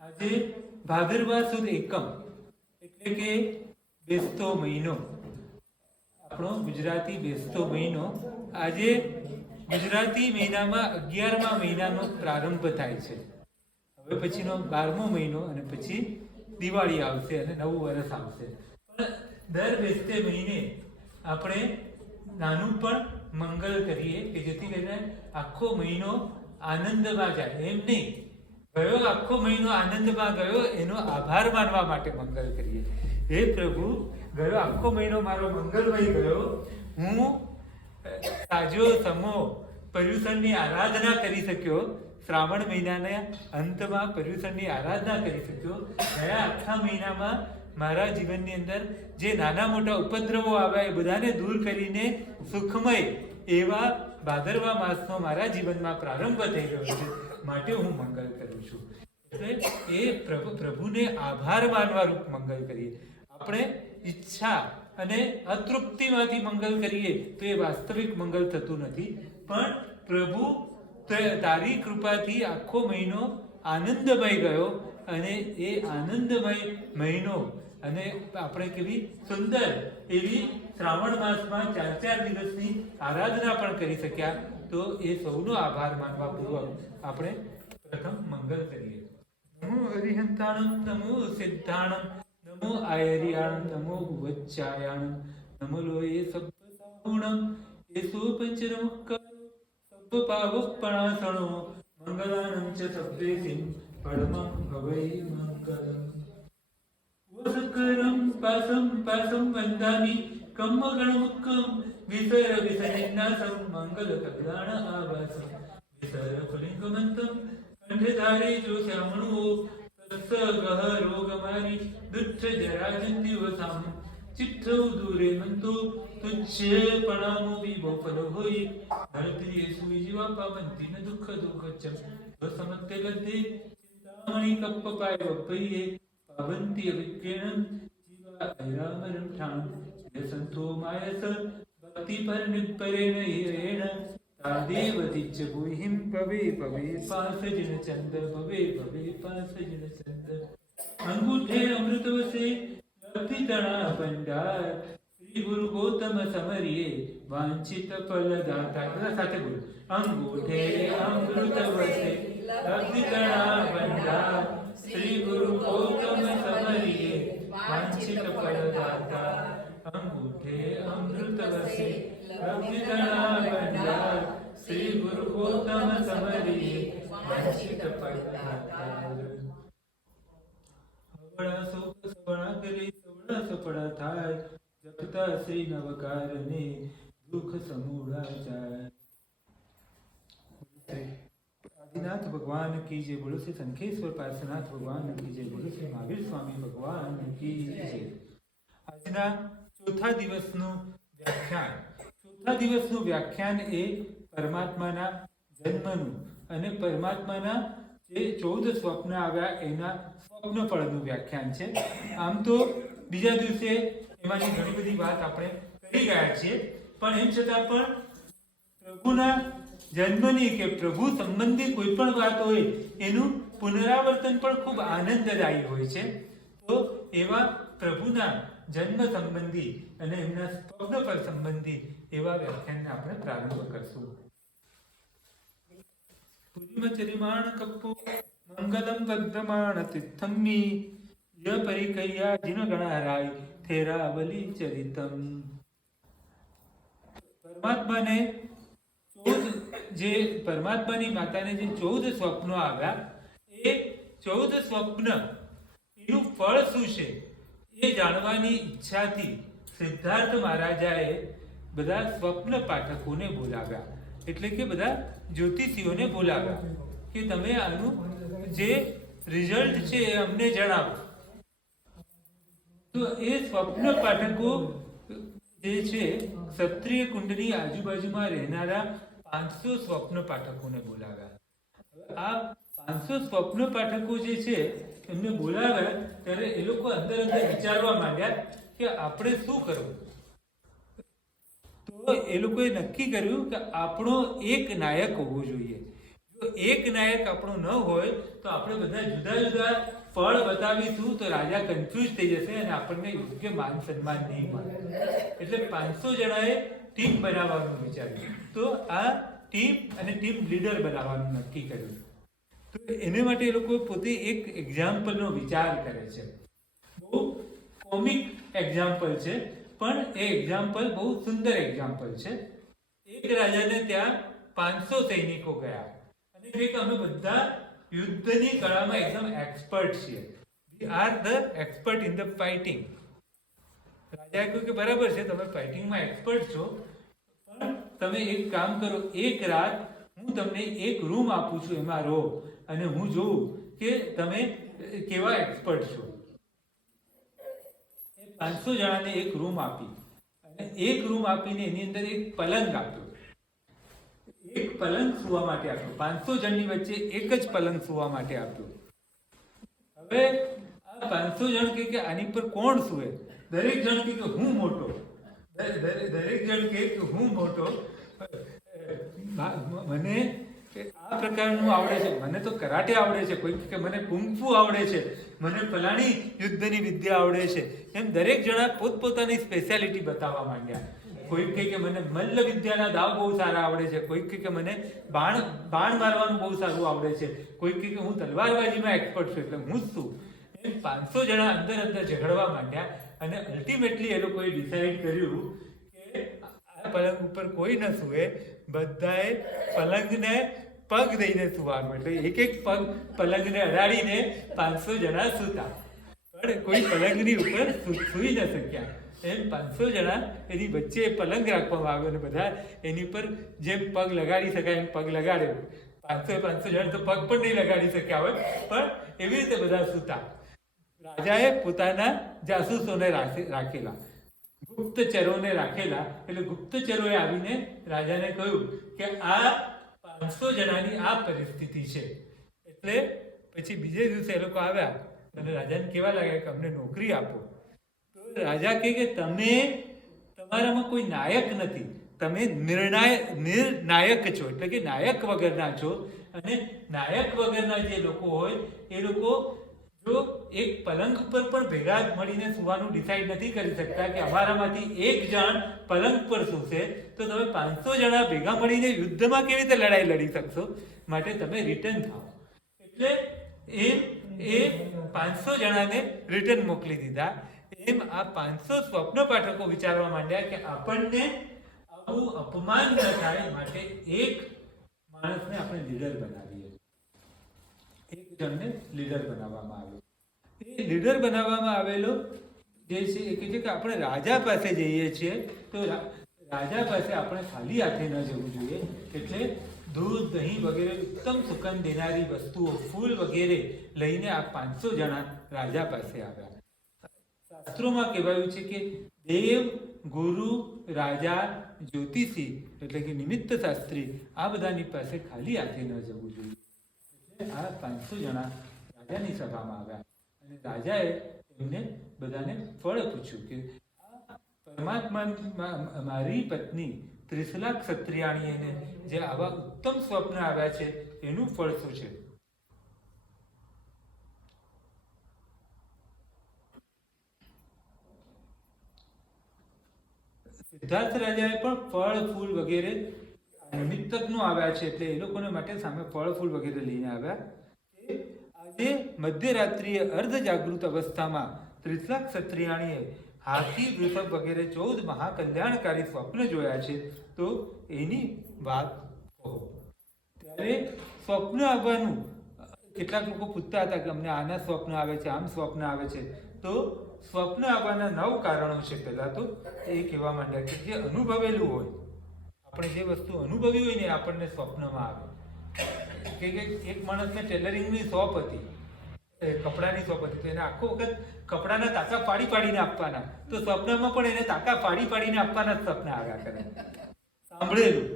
આજે ભાદરવા સુદ એકમ એટલે કે બેસતો મહિનો, આપણો ગુજરાતી બેસતો મહિનો આજે ગુજરાતી મહિનામાં 11મા મહિનાનો પ્રારંભ થાય છે. હવે પછીનો 12મો મહિનો અને પછી દિવાળી આવશે અને નવું વર્ષ આવશે. પણ દર બેસતે મહિને આપણે નાનું પણ મંગલ કરીએ કે જેથી કરીને આખો મહિનો આનંદમાં જાય. એમ નહીં, ગયો આખો મહિનો આનંદમાં ગયો એનો આભાર માનવા માટે મંગલ કરીએ. હે પ્રભુ, ગયો આખો મહિનો મારો મંગલમય ગયો, હું સાજો સમો પર્યુષણની આરાધના કરી શક્યો, શ્રાવણ મહિનાના અંતમાં પર્યુષણની આરાધના કરી શક્યો. ગયા આખા મહિનામાં મારા જીવનની અંદર જે નાના મોટા ઉપદ્રવો આવ્યા એ બધાને દૂર કરીને સુખમય એવા ભાદરવા માસનો મારા જીવનમાં પ્રારંભ થઈ ગયો છે, માટે હું મંગલ કરું છું. એટલે એ પ્રભુને આભાર માનવા રૂપ મંગલ કરીએ. આપણે ઈચ્છા અને અતૃપ્તિમાંથી મંગલ કરીએ તો એ વાસ્તવિક મંગલ થતું નથી. પણ પ્રભુ તારી કૃપાથી આખો મહિનો આનંદમય ગયો અને એ આનંદમય મહિનો અને આપણે કેવી સુંદર એવી શ્રાવણ માસમાં 4 દિવસની આરાધના પણ કરી શક્યા. તો એ સૌનો આભાર માનવા પૂર્વક આપણે પ્રથમ મંગલ કરીએ. નમો અરિહંતાણમ, નમો સિદ્ધાણમ, નમો આયરિયાણમ, નમો ઉવચ્ચાયાણમ, નમો લોયે સપ્પસાહુણમ, એસો પંચનમુક્કા સપ્પ પાવપણાસણો, મંગલાનં ચ સબ્બેસિં પરમં ભવૈ મંગલમ. વસકરમ પાસમ પાસમ વંદામિ કમ્મગણમુક્કમ વિસર વિસનિન્નાસમ મંગલ કલ્યાણ આવાસમ. વિસર પુલિંગમંતમ કંઠધારે જો શ્યામણુઓ તત્સ ગહ રોગમારી દુચ્છ જરાજંતિવસામ. ચિત્રૌ દૂરે મંતો તુચ્છ પણામો વિભોફલ હોય ધરત્રીએ સુજીવા પાવંતી ન દુઃખ દુઃખચમ સમત્ય ગદ્દે ચિંતામણી કપ્પ પાય વપૈયે પાવંતી અવિક્રેણમ જીવા ઐરામરમ ઠાણ. યસંતો માયસ ભક્તિ પર નિપરેણ હિરેણ તાદેવ દિચ્ચ ભૂહિમ પવે પવે પાસજન ચંદ ભવે ભવે પાસજન ચંદ. અંગૂઠે અમૃત વસે લબ્ધિતણા ભંડાર શ્રી ગુરુ ગૌતમ સમરીએ વાંછિત ફલદાતા. બધા સાથે બોલો. અંગૂઠે અમૃત વસે લબ્ધિતણા ભંડાર શ્રી ગુરુ ગૌતમ સમરીએ વાંછિત ફલદાતા. અંગૂઠે અમૃત વસે લબ્ધિતણા ભંડાર શ્રી ગુરુ ગૌતમ સમરીએ વાંછિત ફલદાતા. હવળા શોક સવણા કરી સવણા સફળા થાય જપતા શ્રી નવકારને દુઃખ સમૂળા જાય. આદિનાથ ભગવાન કી જય. બોલો શ્રી સંખેશ્વર પાર્શ્વનાથ ભગવાન કી જય. બોલો શ્રી મહાવીર સ્વામી ભગવાન કી જય. આજના ચોથા દિવસનું વ્યાખ્યાન એ પરમાત્માના જન્મનું અને પરમાત્માના જે 14 સ્વપ્ન આવ્યા એના સ્વપ્ન ફળનું વ્યાખ્યાન છે. આમ તો બીજા દિવસે એમાંની ઘણી બધી વાત આપણે કરી ગયા છીએ, પણ એમ છતાં પણ પ્રભુના જન્મની કે પ્રભુ સંબંધી કોઈ પણ વાત હોય એનું પુનરાવર્તન પણ ખૂબ આનંદદાયી હોય છે. તો એવા પ્રભુના જન્મ સંબંધી અને એમના સ્વપ્ન પર સંબંધી એવા વ્યાખ્યાનને આપણે પ્રારંભ કરશું. પુરીમચરિમાણ કપ્પો મંગલમ વદ્ધમાણ તિથમ્મી ય પરિકૈયા જીન ગણારાય થેરાવલી ચરિતમ. પરમાત્માની માતાને જે 14 સ્વપ્નો આવ્યા એ 14 સ્વપ્ન એનું ફળ શું છે એ જાણવાની ઈચ્છાથી સિદ્ધાર્થ મહારાજાએ બધા સ્વપ્ન પાઠકોને બોલાવ્યા, એટલે કે બધા જ્યોતિષીઓને બોલાવ્યા કે તમે આનું જે રિઝલ્ટ છે એ અમને જણાવો. તો એ સ્વપ્ન પાઠકો જે છે ક્ષત્રિય કુંડની આજુબાજુમાં રહેનારા 500 સ્વપ્ન પાઠકોને બોલાવ્યા. આ 500 સ્વપ્ન પાઠકો જે છે એમને બોલાવ્યા ત્યારે એ લોકો અંદર વિચારવા માંડ્યા કે આપણે શું કરવું. તો એ લોકોએ નક્કી કર્યું કે આપણો એક નાયક હોવો જોઈએ. જો તો એક નાયક આપણો ન હોય તો આપણે બધા જુદા જુદા ફળ બતાવીશું તો રાજા કન્ફ્યુઝ થઈ જશે અને આપણને યોગ્ય માન સન્માન નહીં મળે. એટલે 500 જણાએ ટીમ બનાવવાનું વિચાર્યું. તો આ ટીમ અને ટીમ લીડર બનાવવાનું નક્કી કર્યું. તો એને માટે એ લોકો પોતે એક એક્ઝામ્પલનો વિચાર કરે છે. બહુ કોમિક એક્ઝામ્પલ છે, પણ એ એક્ઝામ્પલ બહુ સુંદર એક્ઝામ્પલ છે. એક રાજાને ત્યાં 500 સૈનિકો ગયા અને કહે કે અમે બધા યુદ્ધની કળામાં એકદમ એક્સપર્ટ છીએ. We are the expert in the fighting. રાજાએ કહ્યું કે બરાબર છે, તમે ફાઇટિંગમાં એક્સપર્ટ છો, પણ તમે એક કામ કરો, એક રાત હું તમને એક રૂમ આપું છું, એમાં રહો અને હું જોઉં કે તમે કેવા એક્સપર્ટ છો. એ 500 જણાને એક રૂમ આપી અને એક રૂમ આપીને એની અંદર એક પલંગ આપ્યો. એક પલંગ સુવા માટે આપ્યો. 500 જણની વચ્ચે એક જ પલંગ સુવા માટે આપ્યો. હવે આ 500 જણ કે આની પર કોણ સુવે? દરેક જણ કે હું મોટો. દરેક જણ કે હું મોટો, મને આ પ્રકારનું આવડે છે, મને તો કરાટે આવડે છે, કોઈ કે મને કુંફુ આવડે છે, મને ફલાણી યુદ્ધની વિદ્યા આવડે છે. એમ દરેક જણા પોતપોતાની સ્પેશિયાલિટી બતાવવા માંડ્યા. કોઈ કે મને મલ્લ વિદ્યાના દાવ બહુ સારા આવડે છે, કોઈ કે મને બાણ મારવાનું બહુ સારું આવડે છે, કોઈ કે હું તલવારબાજીમાં એક્સપર્ટ છું, એટલે હું જ છું. એમ 500 જણા અંદર ઝઘડવા માંડ્યા અને અલ્ટિમેટલી એ લોકોએ ડિસાઇડ કર્યું કે આ પલંગ ઉપર કોઈ ન સૂવે, બધાએ પલંગને પગ દઈને સુવાનું. એટલે એક એક પગ પલંગને અડાડીને 500 જણા સૂતા, પણ કોઈ પલંગની ઉપર સૂઈ ન શક્યા. એમ 500 જણા એની વચ્ચે પલંગ રાખવામાં આવ્યો અને બધા એની પર જેમ પગ લગાડી શકાય એમ પગ લગાડ્યો. 500 જણ તો પગ પણ નહીં લગાડી શક્યા હોય, પણ એવી રીતે બધા સૂતા. રાજાએ પોતાના જાસૂસોને રાખેલા, ગુપ્તચરોને રાખેલા. એટલે ગુપ્તચરોએ આવીને રાજાને કહ્યું કે આ 500 જણાની આ પરિસ્થિતિ છે. એટલે પછી બીજે દિવસે એ લોકો આવ્યા અને રાજાને કહેવા લાગ્યા કે અમને નોકરી આપો. તો રાજા કહે કે તમે, તમારામાં કોઈ નાયક નથી, તમે નિર્નાયક છો, એટલે કે નાયક વગરના છો. અને નાયક વગરના જે લોકો હોય એ લોકો જો એક પલંગ ઉપર પણ ભેગા મળીને સુવાનું ડિસાઈડ નથી કરી શકતા કે અમારામાંથી એક જણ પલંગ પર સૂશે, તો તમે 500 જણા ભેગા મળીને યુદ્ધમાં કેવી રીતે લડાઈ લડી શકશો? માટે તમે રિટર્ન થાઓ. એટલે એ 500 જણાને રિટર્ન મોકલી દીધા. એમ આ 500 સ્વપ્ન પાઠકો વિચારવા માંડ્યા કે આપણને આવું અપમાન ન થાય, માટે એક માણસને આપણે લીડર બનાવીએ. એક જણને લીડર બનાવવામાં આવ્યો. એ લીડર બનાવવામાં આવેલો જે છે એ કહે છે કે આપણે રાજા પાસે જઈએ છીએ તો રાજા પાસે આપણે ખાલી હાથે ન જવું જોઈએ. એટલે દૂધ, દહીં વગેરે ઉત્તમ સુગંધ દેનારી વસ્તુઓ, ફૂલ વગેરે લઈને આ 500 જણા રાજા પાસે આવ્યા. શાસ્ત્રોમાં કહેવાયું છે કે દેવ, ગુરુ, રાજા, જ્યોતિષી એટલે કે નિમિત્ત શાસ્ત્રી, આ બધાની પાસે ખાલી હાથે ન જવું જોઈએ. આ 500 જણા રાજાની સભામાં આવ્યા અને રાજાએ એમને બધાને ફળ પૂછ્યું કે આ પરમાત્મા મારી પત્ની ત્રિશલા ક્ષત્રિયાણીને જે આવા ઉત્તમ સ્વપ્ન આવ્યા છે એનું ફળ શું છે? સિદ્ધાર્થ રાજાએ પણ ફળ ફૂલ વગેરે નિમિત્તકનું આવ્યા છે, એટલે એ લોકોને માટે સામે ફળ ફૂલ વગેરે લઈને આવ્યા કે આજે મધ્યરાત્રિએ અર્ધ જાગૃત અવસ્થામાં ત્રિશલા ક્ષત્રિયાણીએ હાથી, વૃષભ વગેરે 14 મહાકલ્યાણકારી સ્વપ્ન જોયા છે, તો એની વાત કહો. ત્યારે સ્વપ્ન આવવાનું કેટલાક લોકો પૂછતા હતા કે અમને આના સ્વપ્ન આવે છે, આમ સ્વપ્ન આવે છે. તો સ્વપ્ન આવવાના 9 કારણો છે. પહેલા તો એ કહેવા માંડ્યા કે જે અનુભવેલું હોય, આપણે જે વસ્તુ અનુભવી હોય ને આપણને સ્વપ્નમાં આવે. કે એક માણસને ટેલરિંગની શોપ હતી, કપડાની શોપ હતી, તો એને આખો વખત કપડાના તાકા પાડીને આપવાના, તો સ્વપ્નમાં પણ એને તાકા પાડીને આપવાના જ સપના આવ્યા કરે. સાંભળેલું.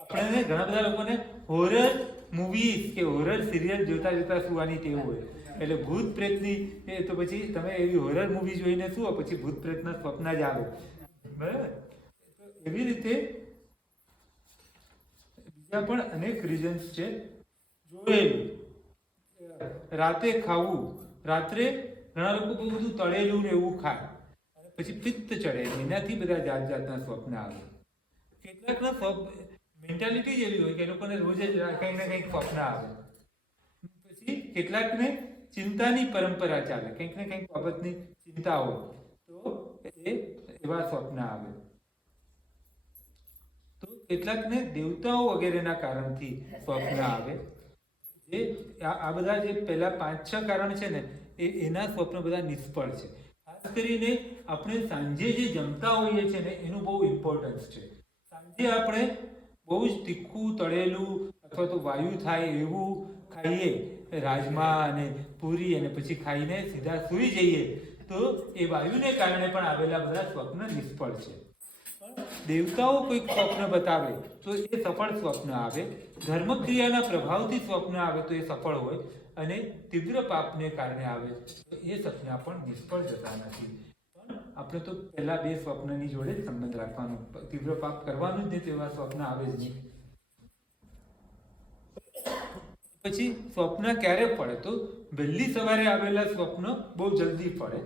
આપણે ઘણા બધા લોકોને હોરર મૂવીઝ કે હોરર સિરિયલ જોતા સુવાની ટેવ હોય. એટલે ભૂત પ્રેતની તો પછી તમે એવી હોરર મૂવી જોઈને સુવો, પછી ભૂત પ્રેતના સ્વપ્ન જ આવે. બરાબર? એવી રીતે બીજા પણ અનેક રીઝન્સ છે. જોયેલું, રાતે ખાવું, રાત્રે ઘણા લોકો બહુ બધું તળેલું ને એવું ખાય અને પછી પિત્ત ચડે, એનાથી બધા જાત જાતના સ્વપ્ન આવે. કેટલાકના મેન્ટાલિટી જ એવી હોય કે એ લોકોને રોજ જ કંઈક ને કંઈક સ્વપ્ન આવે. પછી કેટલાકને ચિંતાની પરંપરા ચાલે, કંઈક ને કંઈક બાબતની ચિંતા હોય તો એવા સ્વપ્ન આવે. તો કેટલાકને દેવતાઓ વગેરેના કારણથી સ્વપ્ન આવે. જે આ બધા જે પહેલા 5-6 કારણ છે ને એના સ્વપ્ન બધા નિષ્ફળ છે. ખાસ કરીને આપણે સાંજે જે જમતા હોઈએ છીએ ને એનું બહુ ઇમ્પોર્ટન્સ છે. સાંજે આપણે બહુ જ તીખું તળેલું અથવા તો વાયુ થાય એવું ખાઈએ, રાજમા અને પૂરી, અને પછી ખાઈને સીધા સૂઈ જઈએ તો એ વાયુને કારણે પણ આવેલા બધા સ્વપ્ન નિષ્ફળ છે. દેવતાઓ કોઈક સ્વપ્ન બતાવે તો એ સફળ સ્વપ્ન આવે. ધર્મક્રિયાના પ્રભાવથી સ્વપ્ન આવે તો એ સફળ હોય, અને તીવ્ર પાપને કારણે આવે તો એ સપના પણ નિષ્ફળ જતા નથી. પણ આપણે તો પહેલા 2 સ્વપ્નની જોડે સંબંધ રાખવાનો. તીવ્ર પાપ કરવાનું જ નહીં, તેવા સ્વપ્ન આવે જ નહીં. પછી સ્વપ્ન ક્યારે પડે? તો વહેલી સવારે આવેલા સ્વપ્ન બહુ જલ્દી પડે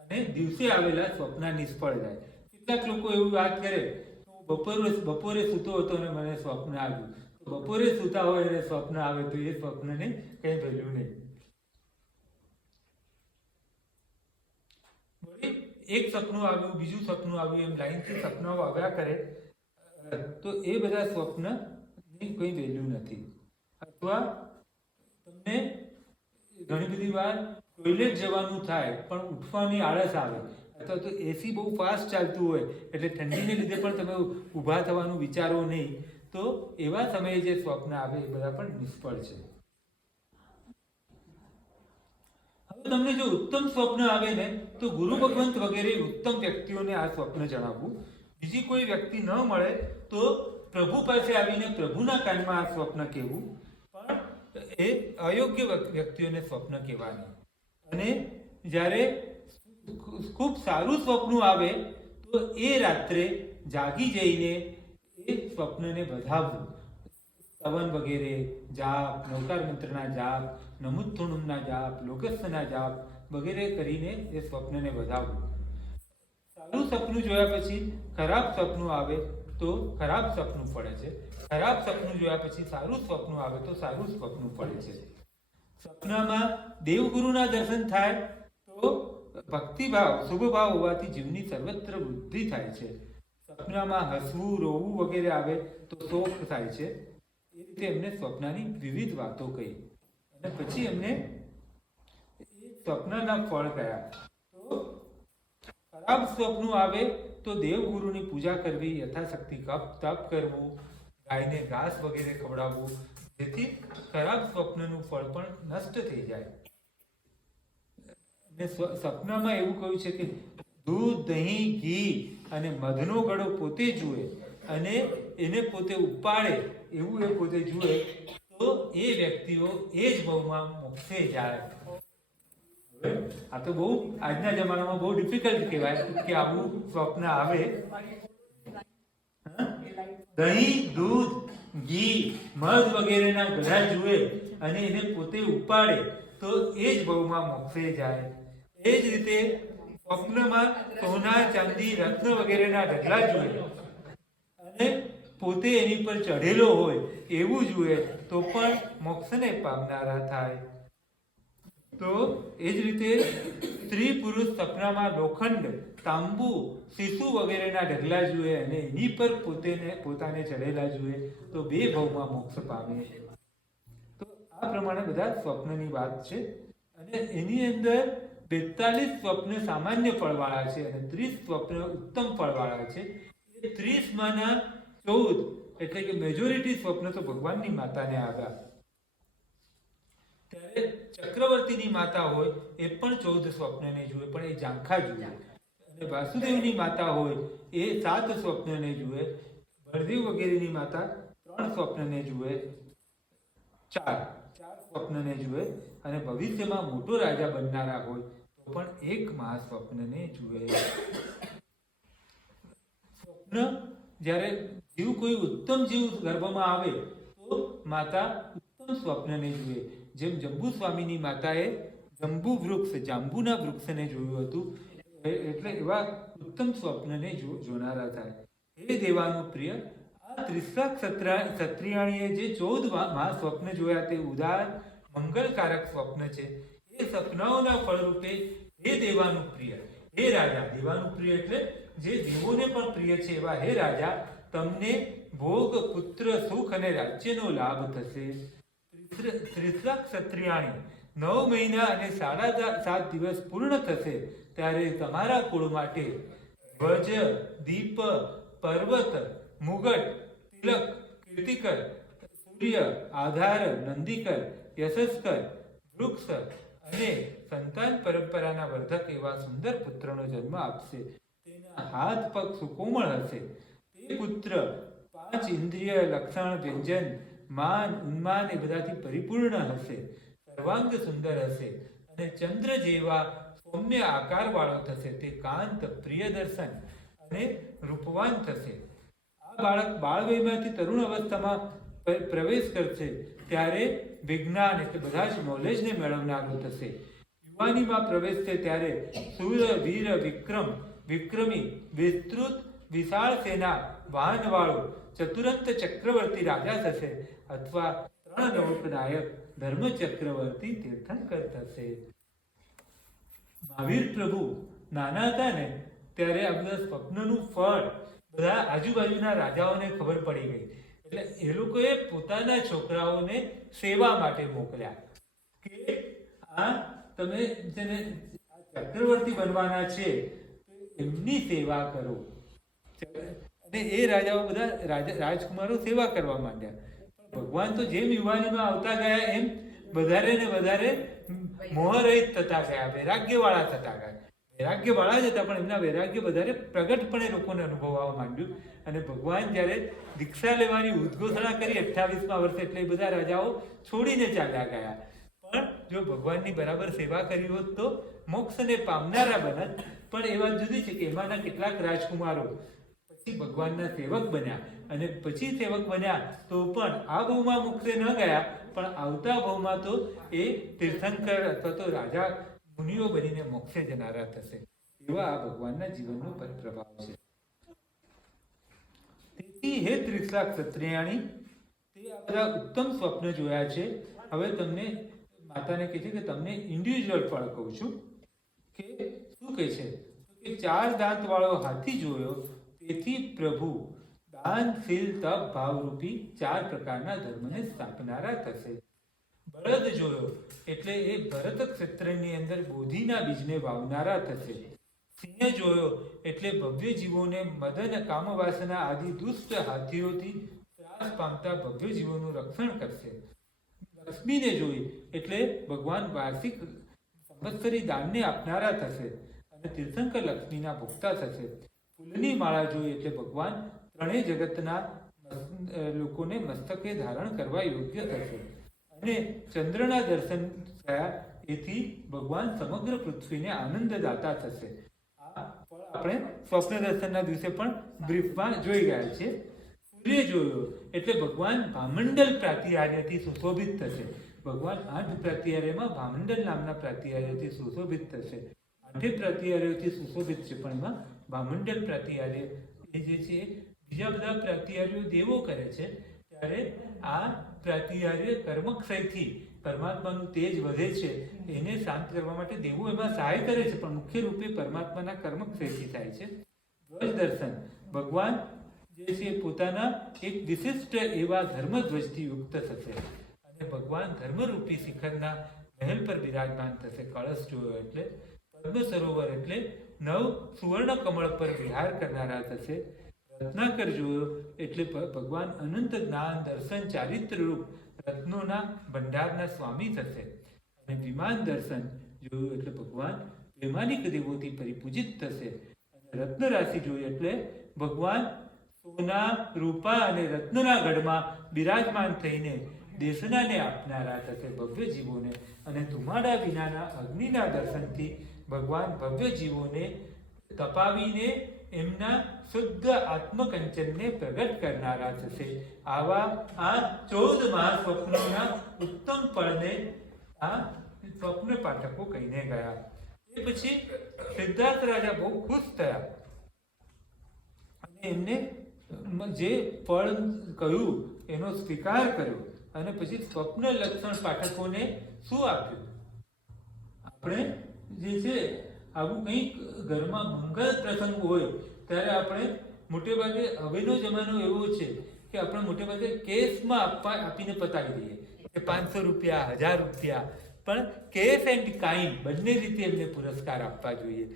અને દિવસે આવેલા સ્વપ્ન નિષ્ફળ જાય. કેટલાક લોકો એવું વાત કરે, બપોરે સૂતો હતો અને મને સ્વપ્ન આવ્યું. બપોરે સૂતા હોય અને સ્વપ્ન આવે તો એ સ્વપ્નને કંઈ વેલ્યુ નહીં. એક સપનું આવ્યું, બીજું સપનું આવ્યું, એમ લાઈનથી સપનાઓ આવ્યા કરે તો એ બધા સ્વપ્નની કોઈ વેલ્યુ નથી. અથવા તમને ઘણી બધી વાર ટોયલેટ જવાનું થાય પણ ઉઠવાની આળસ આવે, અથવા તો એસી બહુ ફાસ્ટ ચાલતું હોય એટલે ઠંડીને લીધે પણ તમે ઊભા થવાનું વિચારો નહીં, તો એવા સમયે જે સ્વપ્ન આવે એ બધા પણ નિષ્ફળ છે. હવે તમને જો ઉત્તમ સ્વપ્ન આવે ને તો ગુરુ ભગવંત વગેરે ઉત્તમ વ્યક્તિઓને આ સ્વપ્ન જણાવવું. બીજી કોઈ વ્યક્તિ ન મળે તો પ્રભુ પાસે આવીને પ્રભુના કાનમાં આ સ્વપ્ન કહેવું. પણ એ અયોગ્ય વ્યક્તિઓને સ્વપ્ન કહેવાની. અને જ્યારે ખૂબ સારું સ્વપ્ન આવે તો એ રાત્રે જાગી જઈને એ સ્વપ્નને વધાવવું. સ્તવન વગેરે જાપ, નવકાર મંત્રના જાપ, નમુત્થુણુમના જાપ, લોકસ્થના જાપ વગેરે કરીને એ સ્વપ્નને વધાવવું. સારું સપનું જોયા પછી ખરાબ સપનું આવે તો ખરાબ સપનું પડે છે. ખરાબ સપનું જોયા પછી સારું સપનું આવે તો સારું સપનું પડે છે. સપનામાં દેવગુરુના દર્શન થાય તો ભક્તિભાવ, શુભભાવ હોવાથી જીવની સર્વત્ર વૃદ્ધિ થાય છે. સપનામાં હસવું, રોવું વગેરે આવે તો શોક થાય છે. એ રીતે એમને સ્વપ્નની વિવિધ વાતો કહી અને પછી એમને સ્વપ્નના ફળ કયા. તો ખરાબ સ્વપ્ન આવે તો દેવગુરુની પૂજા કરવી, યથાશક્તિ તપ કરવું, ગાયને ઘાસ વગેરે ખવડાવવું, જેથી ખરાબ સ્વપ્નનું ફળ પણ નષ્ટ થઈ જાય. અને સપનામાં એવું કહ્યું છે કે દૂધ, દહીં, ઘી અને મધનો ગળો પોતે જુએ અને એને પોતે ઉપાડે એવું એ પોતે જુએ તો એ વ્યક્તિઓ એ જ ભાવમાં મોક્ષે જાય. આ તો બહુ આજના જમાનામાં બહુ ડિફિકલ્ટ કહેવાય કે આવું સ્વપ્ન આવે. દહીં, દૂધ, ઘી, મધ વગેરેના ગળા જુએ અને એને પોતે ઉપાડે તો એ જ ભાવમાં મોક્ષે જાય. એ જ રીતે સ્વપ્નમાં સોના, ચાંદી, રત્ન વગેરેના ઢગલા જુએ અને પોતે એની પર ચઢેલો હોય એવું જુએ તો પણ મોક્ષને પામનારા થાય. તો એ જ રીતે સ્ત્રી પુરુષ સપનામાં લોખંડ, તાંબુ, શીશુ વગેરેના ઢગલા જુએ અને એની પર પોતાને ચઢેલા જુએ તો 2 ભાવમાં મોક્ષ પામે. તો આ પ્રમાણે બધા સ્વપ્નની વાત છે. અને એની અંદર 42 સ્વપ્ન સામાન્ય ફળવાળા છે અને 30 સ્વપ્ન ઉત્તમ ફળવાળા છે. એ 30 માંના 14 એટલે કે મેજોરિટી સ્વપ્ન તો ભગવાનની માતાને આવ્યા. ત્યારે ચક્રવર્તીની માતા હોય એ પણ 14 સ્વપ્નને જુએ પણ એ ઝાંખા જુએ. અને વાસુદેવની માતા હોય એ 7 સ્વપ્નને જુએ. બળદેવ વગેરેની માતા 3 સ્વપ્નને જુએ, 4 સ્વપ્નને જુએ. અને ભવિષ્યમાં મોટો રાજા બનનારા હોય તો પણ 1 મહાસ્વપ્નને જુએ. સ્વપ્ન જ્યારે જીવ કોઈ ઉત્તમ જીવ ગર્ભમાં આવે તો માતા ઉત્તમ સ્વપ્નને જુએ. જેમ જંબુ સ્વામીની માતાએ જંબુ વૃક્ષ, જાંબુના વૃક્ષને જોયું હતું, એટલે એવા ઉત્તમ સ્વપ્નને જોનારા થાય. હે દેવાનું પ્રિય, આ ત્રિસક ક્ષત્રિયાણીએ જે 14 સ્વપ્ન જોયા તે ઉદાર મંગલકારક સ્વપ્ન છે. એ સપનાઓના ફળરૂપે હે દેવાનું પ્રિય, હે રાજા, દેવાનું પ્રિય એટલે જે દેવોને પણ પ્રિય છે એવા હે રાજા, તમને ભોગ, પુત્ર, સુખ અને રાજ્યનો લાભ થશે. ત્રિસક ક્ષત્રિયાણી 9 મહિના અને 7.5 દિવસ પૂર્ણ થશે ત્યારે તમારા કુળ માટે ધ્વજ, દીપ, પર્વત, મુગટ, તિલક, કીર્તિકર, સૂર્ય, આધાર, નંદીકર, યશસ્કર, વૃક્ષ અને સંતાન પરંપરાના વર્ધક એવા સુંદર પુત્રનો જન્મ આપશે. તેના હાથ પગ સુકોમળ હશે. તે પુત્ર 5 ઇન્દ્રિય, લક્ષણ, વ્યંજન, માન, ઉન્માન એ બધાથી પરિપૂર્ણ હશે. સર્વાંગ સુંદર હશે અને ચંદ્ર જેવા સૌમ્ય આકાર વાળો થશે. તે કાંત, પ્રિયદર્શન અને રૂપવાન થશે. આ બાળક બાળવયમાંથી તરુણ અવસ્થામાં પ્રવેશ કરશે ત્યારે વિજ્ઞાન એટલે બધા જ નોલેજને મેળવનારો થશે. યુવાનીમાં પ્રવેશશે ત્યારે શૂર, વીર, વિક્રમી, વિસ્તૃત વિશાળ સેના વાહનવાળો ચતુરંત ચક્રવર્તી રાજા થશે અથવા 3 લોકનાયક ધર્મ ચક્રવર્તી તીર્થંકર થશે. મહાવીર પ્રભુ નાના હતા ને ત્યારે આ બધા સ્વપ્નનું ફળ બધા આજુબાજુના રાજાઓને ખબર પડી ગઈ. એટલે એ લોકોએ પોતાના છોકરાઓને સેવા માટે મોકલ્યા કે આ તમે જેને ચક્રવર્તી બનવાના છે એમની સેવા કરો. અને એ રાજાઓ બધા રાજકુમારો સેવા કરવા માંડ્યા. ભગવાન તો જેમ યુવાનીમાં આવતા ગયા એમ વધારે ને વધારે મોહરહિત થતા ગયા, વૈરાગ્યવાળા થતા ગયા. વૈરાગ્યવાળા જ હતા પણ એમના વૈરાગ્ય વધારે પ્રગટપણે લોકોને અનુભવવા માંડ્યું. અને ભગવાન જ્યારે દીક્ષા લેવાની ઉદ્ઘોષણા કરી 28મા વર્ષે એટલે એ બધા રાજાઓ છોડીને ચાલ્યા ગયા. પણ જો ભગવાનની બરાબર સેવા કરી હોત તો મોક્ષને પામનારા બનત. પણ એ વાત જુદી છે કે એમાંના કેટલાક રાજકુમારો પછી ભગવાનના સેવક બન્યા અને પછી સેવક બન્યા તો પણ આ ભાવમાં મોક્ષે ન ગયા, પણ આવતા ભાવમાં તો એ તીર્થંકર અથવા તો રાજા મુનિઓ બનીને મોક્ષે જનારા થશે. એવા આ ભગવાનના જીવનનો પ્રભાવ છે. તેથી હે ત્રિસક ક્ષત્રિયાણી, તે આ બધા ઉત્તમ સ્વપ્ન જોયા છે. હવે તમને માતાને કહે છે કે તમને ઇન્ડિવિજ્યુઅલ ફળ કહું છું કે શું કહે છે કે 4 દાંત વાળો હાથી જોયો. તેથી પ્રભુ દાન, શીલ, તપ, ભાવરૂપી 4 પ્રકારના ધર્મને સ્થાપનારા થશે. બળદ જોયો એટલે એ ભરત ક્ષેત્રની અંદર બોધિના બીજને વાવનારા થશે. સિંહ જોયો એટલે ભવ્ય જીવોને મદન, કામવાસના આદિ દુષ્ટ હાથીઓથી ત્રાસ પામતા ભવ્ય જીવોનું રક્ષણ કરશે. લક્ષ્મીને જોઈ એટલે ભગવાન વાર્ષિક સંવત્સરી દાનને આપનારા થશે અને તીર્થંકર લક્ષ્મીના ભોગતા થશે. ફૂલની માળા જોઈ એટલે ભગવાન 3 જગતના લોકોને મસ્તકે ધારણ કરવા યોગ્ય થશે. અને ચંદ્રના દર્શન થયા એથી ભગવાન સમગ્ર પૃથ્વીને આનંદદાતા થશે. આ આપણે સ્વપ્ન દર્શનના દિવસે પણ બ્રીફમાં જોઈ ગયા છે. સૂર્ય જોયો એટલે ભગવાન ભામંડલ પ્રાતિહાર્યથી સુશોભિત થશે. ભગવાન 8 પ્રાતિહાર્યમાં ભામંડલ નામના પ્રાતિહાર્યથી સુશોભિત થશે. 8 પ્રાતિહાર્યોથી સુશોભિત છે પણ એમાં ભામંડલ પ્રાતિહાર્ય એ જે છે બીજા બધા પ્રાતિહાર્યો દેવો કરે છે ત્યારે આ પ્રાતિહાર્ય કર્મક્ષયથી પરમાત્માનું તેજ વધે છે એને શાંત કરવા માટે દેવો એમાં સહાય કરે છે પણ મુખ્ય રૂપે પરમાત્માના કર્મક્ષયથી થાય છે. ધ્વજ દર્શન, ભગવાન જે છે પોતાના એક વિશિષ્ટ એવા ધર્મધ્વજથી યુક્ત થશે અને ભગવાન ધર્મરૂપી શિખરના મહેલ પર બિરાજમાન થશે. કળશ જોયો એટલે પદ્મ સરોવર એટલે 9 સુવર્ણ કમળ પર વિહાર કરનારા થશે. રત્નાકર જોયો એટલે ભગવાન અનંત જ્ઞાન, દર્શન, ચારિત્ર રૂપ રત્નોના ભંડારના સ્વામી થશે. અને વિમાન દર્શન જોયું એટલે ભગવાન વૈમાનિક દેવોથી પરિપૂજિત થશે. અને રત્ન રાશિ જોઈ એટલે ભગવાન સોના, રૂપા અને રત્નના ગઢમાં બિરાજમાન થઈને દેશનાને આપનારા થશે ભવ્ય જીવોને. અને ધુમાડા વિનાના અગ્નિના દર્શનથી ભગવાન ભવ્ય જીવોને તપાવીને એમના શુદ્ધ આત્મકંચનને પ્રગટ કરનારા થશે. આવા આ 14 મહાસ્વપ્નોના ઉત્તમ ફળને આ સ્વપ્ન પાઠકો કહીને ગયા. એ પછી સિદ્ધાર્થ રાજા બહુ ખુશ થયા અને એમને જે ફળ કહ્યું એનો સ્વીકાર કર્યો. અને પછી સ્વપ્ન લક્ષણ પાઠકોને શું આપ્યું? આપણે જે છે આવું કંઈક ઘરમાં મંગળ પ્રસંગ હોય ત્યારે આપણે મોટે ભાગે, હવેનો જમાનો એવો છે કે આપણે મોટે ભાગે કેશમાં આપીને પતાવી દઈએ કે 500 રૂપિયા, 1000 રૂપિયા, પણ કેશ એન્ડ કાઇન્ડ બંને રીતે એમને પુરસ્કાર આપવા જોઈએ.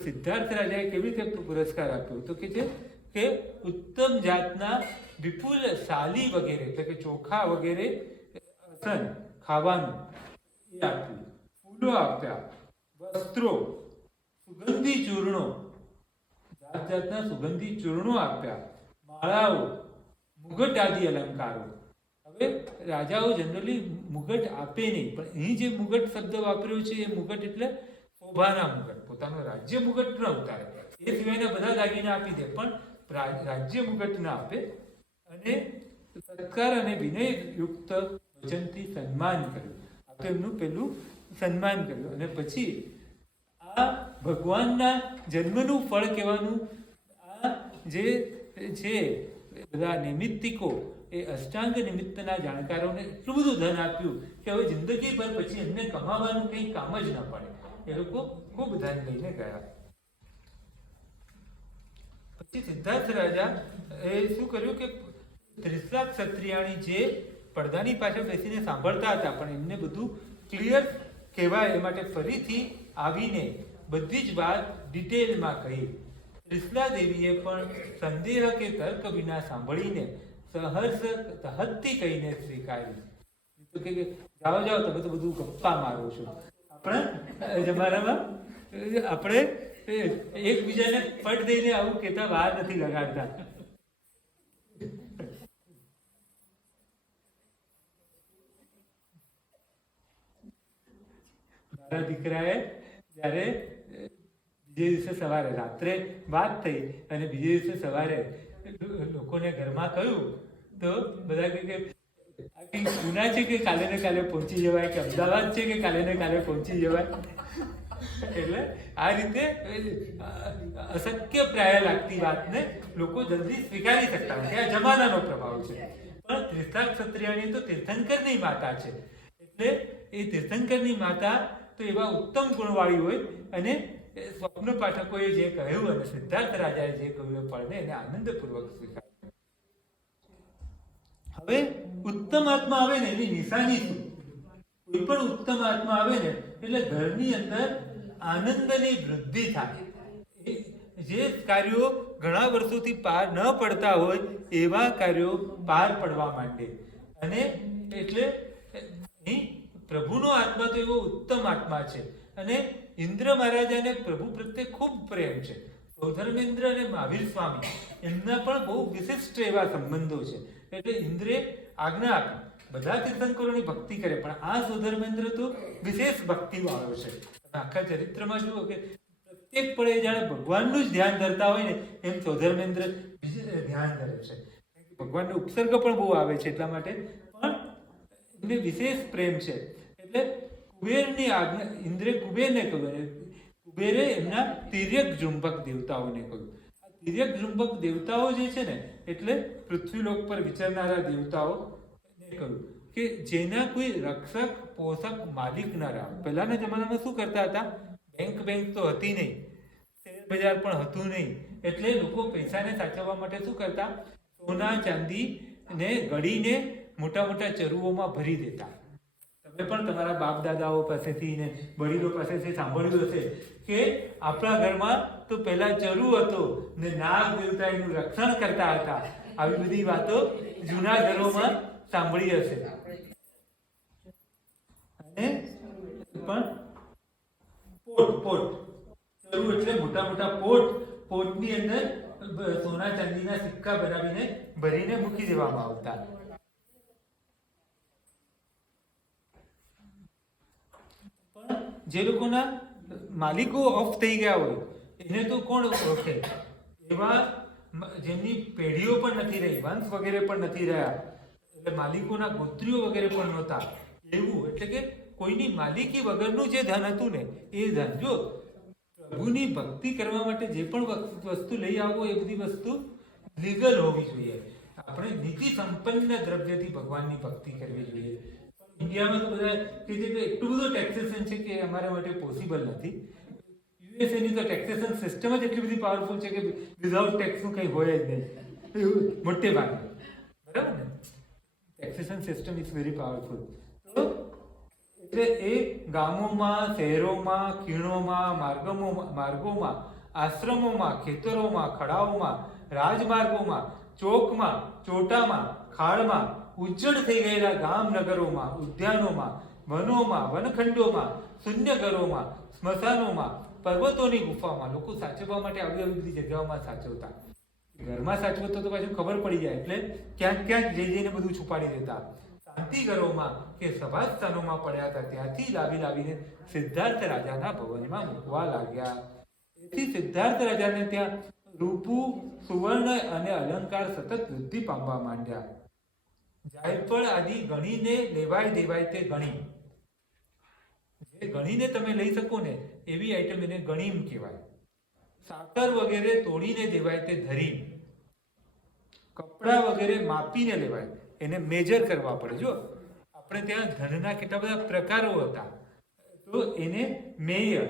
સિદ્ધાર્થ રાજાએ કેવી રીતે પુરસ્કાર આપ્યો? તો કે છે કે ઉત્તમ જાતના વિપુલ સાલી વગેરે એટલે કે ચોખા વગેરે અસન ખાવાનું એ આપ્યું, ફૂલો આપ્યા, વસ્ત્રો, સુગંધી ચૂર્ણો, જાત જાતના સુગંધી ચૂર્ણો આપ્યા, માળાઓ, મુગટ આદિ અલંકારો. હવે રાજાઓ જનરલી મુગટ આપે નહીં, પણ અહીં જે મુગટ શબ્દ વાપર્યો છે એ મુગટ એટલે શોભાના મુગટ, પોતાનો રાજ્ય મુગટ ન ઉતારે, એ સિવાયના બધા દાગીના આપી દે, પણ રાજ્ય મુગટ ના આપે. અને સત્કાર અને વિનય યુક્ત વચનથી સન્માન કર્યું. આ તો એમનું પેલું સન્માન કર્યું. અને પછી આ ભગવાનના જન્મનું ફળ કહેવાનું આ જે છે બધા નિમિત્તિકો એ અષ્ટાંગ નિમિત્તના જાણકારોને એટલું બધું ધન આપ્યું કે હવે જિંદગીભર પછી એમને કમાવાનું કંઈ કામ જ ન પડે. એ લોકો ખૂબ ધન લઈને ગયા. પછી સિદ્ધાર્થ રાજા એ શું કર્યું કે 30 લાખ ક્ષત્રિયાણી જે પડદાની પાછળ બેસીને સાંભળતા હતા પણ એમને બધું ક્લિયર કહેવાય એ માટે ફરીથી આવીને બધી જ વાત ડિટેલમાં કહી. ત્રિશલા દેવીએ પણ સંદેહ કે તર્ક વિના સાંભળીને સહર્ષ તહત્તી કહીને સ્વીકારી. તો કે જાઓ જાઓ, તમે તો બધું ગપ્પા મારો છો. આપણા જમાનામાં આપણે એકબીજાને પટ દઈને આવું કહેતા વાર નથી લગાડતા. મારા દીકરાએ જ્યારે બીજે દિવસે સવારે, રાત્રે વાત થઈ અને બીજે દિવસે સવારે લોકોને ઘરમાં કહ્યું તો બધા કહે કે પૂના છે કે કાલે ને કાલે પહોંચી જવાય, કે અમદાવાદ છે કે કાલે ને કાલે પહોંચી જવાય. એટલે આ રીતે અશક્ય પ્રાય લાગતી વાતને લોકો જલ્દી સ્વીકારી શકતા નથી. આ જમાનાનો પ્રભાવ છે. પણ ત્રિશલા ક્ષત્રિયાણી તો તીર્થંકરની માતા છે. એટલે એ તીર્થંકરની માતા તો એવા ઉત્તમ ગુણવાળી હોય. અને સ્વપ્ન પાઠકોએ જે કહ્યું અને સિદ્ધાર્થ રાજાએ જે કહ્યું એ ફળને એને આનંદપૂર્વક સ્વીકાર્યું. હવે ઉત્તમ આત્મા આવે ને એની નિશાની શું? કોઈ પણ ઉત્તમ આત્મા આવે ને એટલે ઘરની અંદર આનંદની વૃદ્ધિ થાય. જે કાર્યો ઘણા વર્ષોથી પાર ન પડતા હોય એવા કાર્યો પાર પડવા માંડે. અને એટલે પ્રભુનો આત્મા તો એવો ઉત્તમ આત્મા છે. અને ઇન્દ્ર મહારાજાને પ્રભુ પ્રત્યે ખૂબ પ્રેમ છે. સૌધર્મેન્દ્ર અને મહાવીર સ્વામી એમના પણ બહુ વિશિષ્ટ એવા સંબંધો છે. એટલે ઇન્દ્રે આજ્ઞા આપી બધા તીર્થંકરોની ભક્તિ કરે, પણ આ સૌધર્મેન્દ્ર તો વિશેષ ભક્તિ વાળો છે. આખા ચરિત્રમાં જુઓ કે પ્રત્યેક પળે જાણે ભગવાનનું જ ધ્યાન ધરતા હોય ને એમ સૌધર્મેન્દ્ર ધ્યાન ધરે છે. ભગવાનનો ઉપસર્ગ પણ બહુ આવે છે એટલા માટે, પણ એમને વિશેષ પ્રેમ છે. એટલે કુબેરની આજ્ઞા ઇન્દ્રે કુબેરને કહ્યું, કુબેરે એમના તિર્યક જૃંભક દેવતાઓને કહ્યું. આ તિર્યક જૃંભક દેવતાઓ જે છે ને એટલે પૃથ્વીલોક પર વિચરનારા દેવતાઓને કહ્યું કે જેના કોઈ રક્ષક, પોષક, માલિક ન રહ્યા. પહેલાના જમાનામાં શું કરતા હતા? બેંક તો હતી નહીં, શેર બજાર પણ હતું નહીં. એટલે લોકો પૈસાને સાચવવા માટે શું કરતા? સોના ચાંદી ને ગળીને મોટા મોટા ચરુઓમાં ભરી દેતા. તમે પણ તમારા બાપ દાદાઓ પાસેથી ને વડીલો પાસેથી સાંભળ્યું હશે કે આપણા ઘરમાં તો પહેલા ચરુ હતો ને નાગ દેવતા એનું રક્ષણ કરતા હતા. આવી બધી વાતો જૂના ઘરોમાં સાંભળી હશે. અને પણ પોટ ચરુ એટલે મોટા મોટા પોટની અંદર સોના ચાંદીના સિક્કા બનાવીને ભરીને મૂકી દેવામાં આવતા. જે લોકોના માલિકો ઓફ થઈ ગયા હોય એને તો કોણ ઓળખે? એવા જેમની પેઢીઓ પણ નથી રહી, વંશ વગેરે પણ નથી રહ્યા, એટલે માલિકોના ગોત્રીઓ વગેરે પણ નહોતા એવું, એટલે કે કોઈની માલિકી વગરનું જે ધન હતું ને એ ધન. જો પ્રભુની ભક્તિ કરવા માટે જે પણ વસ્તુ લઈ આવો એ બધી વસ્તુ લીગલ હોવી જોઈએ. આપણે નીતિ સંપન્ન દ્રવ્યથી ભગવાનની ભક્તિ કરવી જોઈએ. ઇન્ડિયામાં તો બધા કે છે કે એટલું બધું ટેક્સેશન છે કે અમારા માટે પોસિબલ નથી. યુએસએની તો ટેક્સેશન સિસ્ટમ જ એટલી બધી પાવરફુલ છે કે વિધાઉટ ટેક્સનું કંઈ હોય જ નહીં, એવું મોટે ભાગે. બરાબર ને? Taxation system is very powerful. તો એટલે એ ગામોમાં, શહેરોમાં, ખીણોમાં, માર્ગોમાં, આશ્રમોમાં, ખેતરોમાં, ખડાઓમાં, રાજમાર્ગોમાં, ચોકમાં, ચોટામાં, ખાડમાં, ઉજ્જડ થઈ ગયેલા ગામ નગરોમાં, ઉદ્યાનોમાં, વનોમાં, વનખંડોમાં, શૂન્યઘરોમાં, સ્મશાનોમાં, પર્વતોની ગુફામાં લોકો સાચવવા માટે આવી આવી બધી જગ્યાઓમાં સાચવતા. ઘરમાં સાચવતો તો પાછું ખબર પડી જાય એટલે ક્યાંક ક્યાંક જઈને બધું છુપાડી દેતા. શાંતિઘરોમાં કે સભાસ્થાનોમાં પડ્યા હતા ત્યાંથી લાવીને સિદ્ધાર્થ રાજાના ભવનમાં મૂકવા લાગ્યા. એથી સિદ્ધાર્થ રાજાને ત્યાં રૂપું, સુવર્ણ અને અલંકાર સતત વૃદ્ધિ પામવા માંડ્યા. જાયફળ આદિ ગણીને લેવાય દેવાય તે ગણી. જે ગણીને તમે લઈ શકો ને એવી આઈટમ એને ગણીમ કહેવાય. સાકર વગેરે તોડીને દેવાય તે ધરીમ. કપડા વગેરે માપીને લેવાય, એને મેજર કરવા પડે. જો આપણે ત્યાં ધનના કેટલા બધા પ્રકારો હતા, તો એને મેય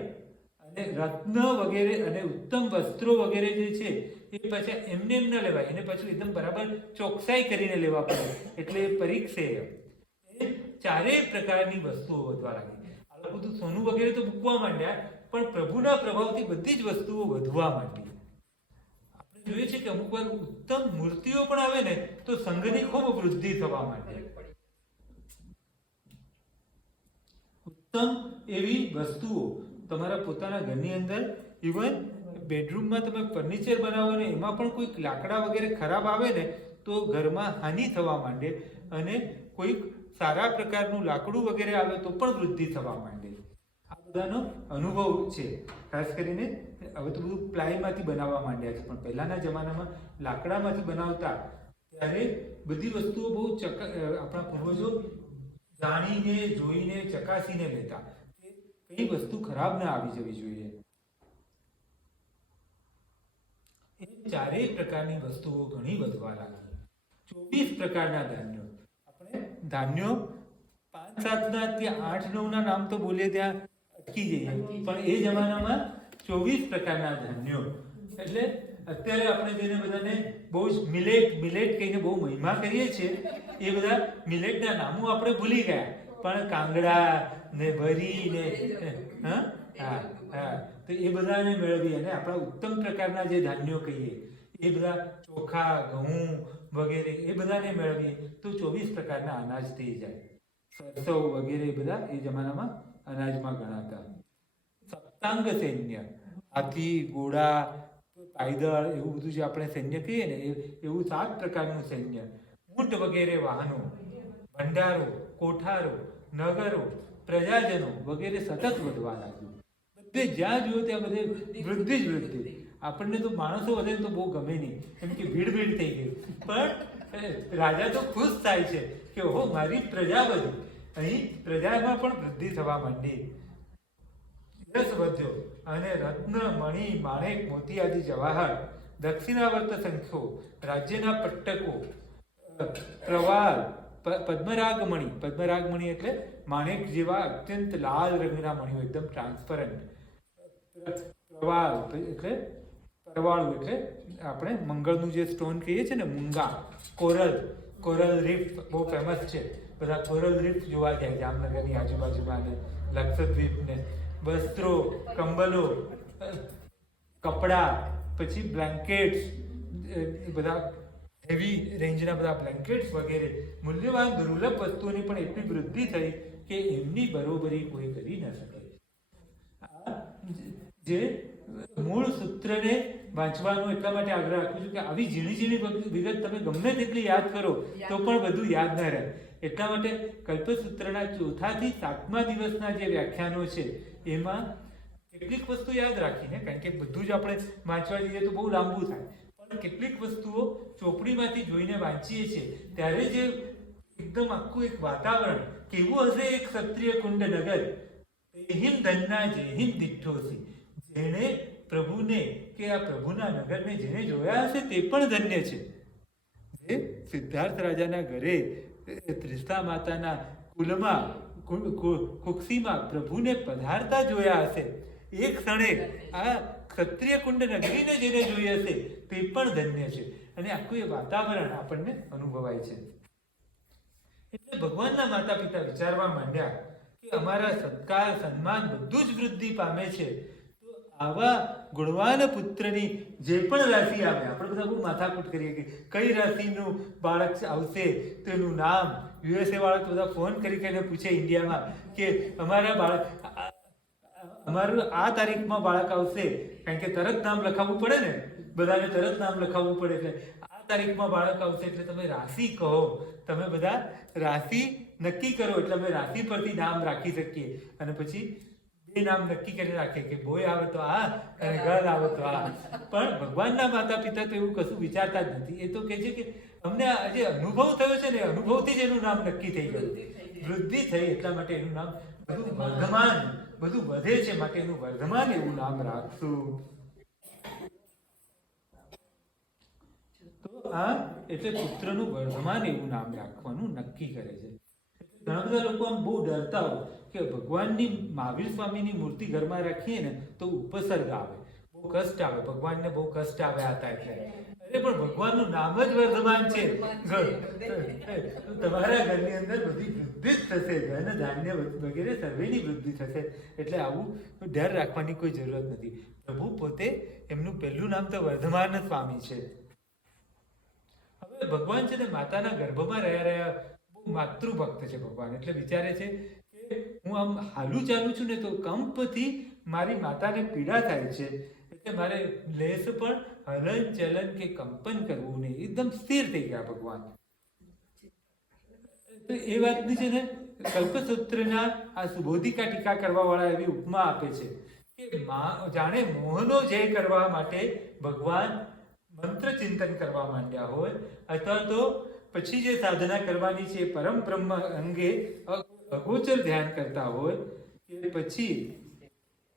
અને રત્ન વગેરે અને ઉત્તમ વસ્ત્રો વગેરે જે છે એ પાછા એમને એમ ન લેવાય, એને પાછું એકદમ બરાબર ચોકસાઈ કરીને લેવા પડે, એટલે પરીક્ષેય. એ ચારેય પ્રકારની વસ્તુઓ વધવા લાગી. આ લોકો તો સોનું વગેરે તો મૂકવા માંડ્યા, પણ પ્રભુના પ્રભાવથી બધી જ વસ્તુઓ વધવા માંડી. આપણે જોઈએ છે કે અમુક વાર ઉત્તમ મૂર્તિઓ પણ આવે ને તો સંઘની ખૂબ વૃદ્ધિ થવા માંડે. ઉત્તમ એવી વસ્તુઓ તમારા પોતાના ઘરની અંદર, ઇવન બેડરૂમમાં તમે ફર્નિચર બનાવો ને એમાં પણ કોઈક લાકડા વગેરે ખરાબ આવે ને તો ઘરમાં હાનિ થવા માંડે, અને કોઈક સારા પ્રકારનું લાકડું વગેરે આવે તો પણ વૃદ્ધિ થવા માંડે. આ બધાનો અનુભવ છે. ખાસ કરીને હવે તો બધું પ્લાયમાંથી બનાવવા માંડ્યા છે, પણ પહેલાના જમાનામાં લાકડામાંથી બનાવતા ત્યારે બધી વસ્તુઓ બહુ આપણા પૂર્વજો જાણીને, જોઈને, ચકાસીને લેતા કે કઈ વસ્તુ ખરાબ ના આવી જવી જોઈએ. એ ચારેય પ્રકારની વસ્તુઓ ઘણી વધવા લાગી. 24 પ્રકારના ધાન્યો. આપણે ધાન્યો 5-7ના ત્યાં 8-9ના નામ તો બોલીએ ત્યાં અટકી જઈએ, પણ એ જમાનામાં 24 પ્રકારના ધાન્યો. એટલે અત્યારે આપણે જેને બધાને બહુ જ મિલેટ કહીને બહુ મહિમા કરીએ છીએ, એ બધા મિલેટના નામો આપણે ભૂલી ગયા. પણ કાંગડા ને ભરી ને તો એ બધાને મેળવી અને આપણા ઉત્તમ પ્રકારના જે ધાન્યો કહીએ એ બધા ચોખા, ઘઉં વગેરે એ બધાને મેળવીએ તો 24 પ્રકારના અનાજ થઈ જાય. સરસવ વગેરે બધા એ જમાનામાં અનાજમાં ગણાતા. સપ્તાંગ સૈન્ય, હાથી, ઘોડા, પાયદળ, એવું બધું જે આપણે સૈન્ય કહીએ ને એવું 7 પ્રકારનું સૈન્ય. ઊંટ વગેરે વાહનો, ભંડારો, કોઠારો, નગરો, પ્રજાજનો વગેરે સતત વધવા લાગ્યું. બધે જ્યાં જુઓ ત્યાં બધે વૃદ્ધિ જ વૃદ્ધિ. આપણને તો માણસો વધે તો બહુ ગમે નહીં, કેમ કે ભીડ થઈ ગઈ. પણ રાજા તો ખુશ થાય છે કે ઓહો મારી પ્રજા વધી. અહીં પ્રજામાં પણ વૃદ્ધિ થવા માંડી. યશ વધ્યો અને રત્ન, મણિ, માણેક, મોતી આદિ જવાહર, દક્ષિણાવર્ત સંખ્યો, રાજ્યના પટ્ટકો, પ્રવાલ, પદ્મરાગમણી એટલે માણેક જેવા અત્યંત લાલ રંગના મણીઓ, એકદમ ટ્રાન્સપરન્ટ. પ્રવાલ એટલે પરવાળું એટલે આપણે મંગળનું જે સ્ટોન કહીએ છીએ ને, મૂંગા, કોરલ રીફ બહુ ફેમસ છે. બધા કોરલ રીફ જોવા જાય જામનગરની આજુબાજુમાં ને લક્ષદ્વીપ ને. વસ્ત્રો, કંબલો, કપડા, પછી બ્લેન્કેટ્સ, બધા હેવી રેન્જના બધા બ્લેન્કેટ્સ વગેરે મૂલ્યવાન દુર્લભ વસ્તુઓની પણ એટલી વૃદ્ધિ થઈ કે એમની બરોબરી કોઈ કરી ન શકે. જે મૂળ સૂત્રને વાંચવાનો એટલા માટે આગ્રહ રાખું છું કે આવી ઝીણી વિગત તમે ગમે તેટલી યાદ કરો તો પણ બધું યાદ ન રહે. એટલા માટે કલ્પસૂત્રના 4થી 7મા દિવસના જે વ્યાખ્યાનો છે એમાં કેટલીક વસ્તુ યાદ રાખીને, કારણ કે બધું જ આપણે વાંચવા જઈએ તો બહુ લાંબુ થાય, પણ પણ કેટલીક વસ્તુઓ ચોપડીમાંથી જોઈને વાંચીએ છીએ ત્યારે જે એકદમ આખું એક વાતાવરણ કેવું હશે, એક ક્ષત્રિય કુંડ નગર હિમ ધનના જે હિમ દિઠ્ઠોસી, જેણે પ્રભુને કે આ પ્રભુના નગરને જેને જોયા હશે તે પણ ધન્ય છે. જે સિદ્ધાર્થ રાજાના ઘરે ત્રિષ્ટા માતાના કુલમાં કુક્ષીમાં પ્રભુને પધારતા જોયા હશે, એક ક્ષણે આ ક્ષત્રિય કુંડ નગરીને જેને જોઈ હશે તે પણ ધન્ય છે. અને આખું એ વાતાવરણ આપણને અનુભવાય છે. એટલે ભગવાનના માતા પિતા વિચારવા માંડ્યા કે અમારા સત્કાર સન્માન બધું જ વૃદ્ધિ પામે છે, તો આવા ગુણવાન પુત્રની જે પણ રાશિ આવે, આપણે બધા બહુ માથાકૂટ કરીએ કે કઈ રાશિનું બાળક આવશે તેનું નામ, યુએસએ વાળા તો બધા ફોન કરીને પૂછે ઇન્ડિયામાં કે અમારું આ તારીખમાં બાળક આવશે, કારણ કે તરત નામ લખાવવું પડે ને, બધાને તરત નામ લખાવવું પડે, એટલે આ તારીખમાં બાળક આવશે એટલે તમે રાશિ કહો, તમે બધા રાશિ નક્કી કરો એટલે અમે રાશિ પરથી નામ રાખી શકીએ. અને પછી બે નામ નક્કી કરી રાખીએ કે બોય આવે તો આ અને ગર્લ આવે તો આ. પણ ભગવાનના માતા પિતા તો એવું કશું વિચારતા જ નથી. એ તો કહે છે કે અમને જે અનુભવ થયો છે ને, અનુભવથી જ એનું નામ નક્કી થઈ ગયું, વૃદ્ધિ થઈ એટલા માટે એનું નામ બધું વર્ધમાન, બધું વધે છે માટે એનું વર્ધમાન એવું નામ રાખશું. તો આ એટલે પુત્રનું વર્ધમાન એવું નામ રાખવાનું નક્કી કરે છે. ઘણા બધા લોકો આમ બહુ ડરતા હોય કે ભગવાનની મહાવીર સ્વામીની મૂર્તિ ઘરમાં રાખીએ ને તો ઉપસર્ગ આવે, બહુ કષ્ટ આવે, ભગવાનને બહુ કષ્ટ આવ્યા હતા એટલે. અરે પણ ભગવાનનું નામ જ વર્ધમાન છે, તમારા ઘરની અંદર બધી વૃદ્ધિ જ થશે, ધન ધાન્ય વગેરે સર્વેની વૃદ્ધિ થશે. એટલે આવું ડર રાખવાની કોઈ જરૂરત નથી. પ્રભુ પોતે એમનું પહેલું નામ તો વર્ધમાન સ્વામી છે. હવે ભગવાન છે ને માતાના ગર્ભમાં રહ્યા બહુ માતૃભક્ત છે ભગવાન. એટલે વિચારે છે કે હું આમ હાલું ચાલું છું ને તો કંપથી મારી માતાને પીડા થાય છે, એટલે મારે લેસ પણ હલન ચલન કે કંપન કરવું નહીં, એકદમ સ્થિર થઈ ગયા ભગવાન. તો એ વાતની છે ને કલ્પસૂત્રના આ સુબોધિકા ટીકા કરવા વાળા એવી ઉપમા આપે છે કે જાણે મોહનો જય કરવા માટે ભગવાન મંત્ર ચિંતન કરવા માંડ્યા હોય, અથવા તો પછી જે સાધના કરવાની છે પરમ બ્રહ્મ અંગે અગોચર ધ્યાન કરતા હોય, કે પછી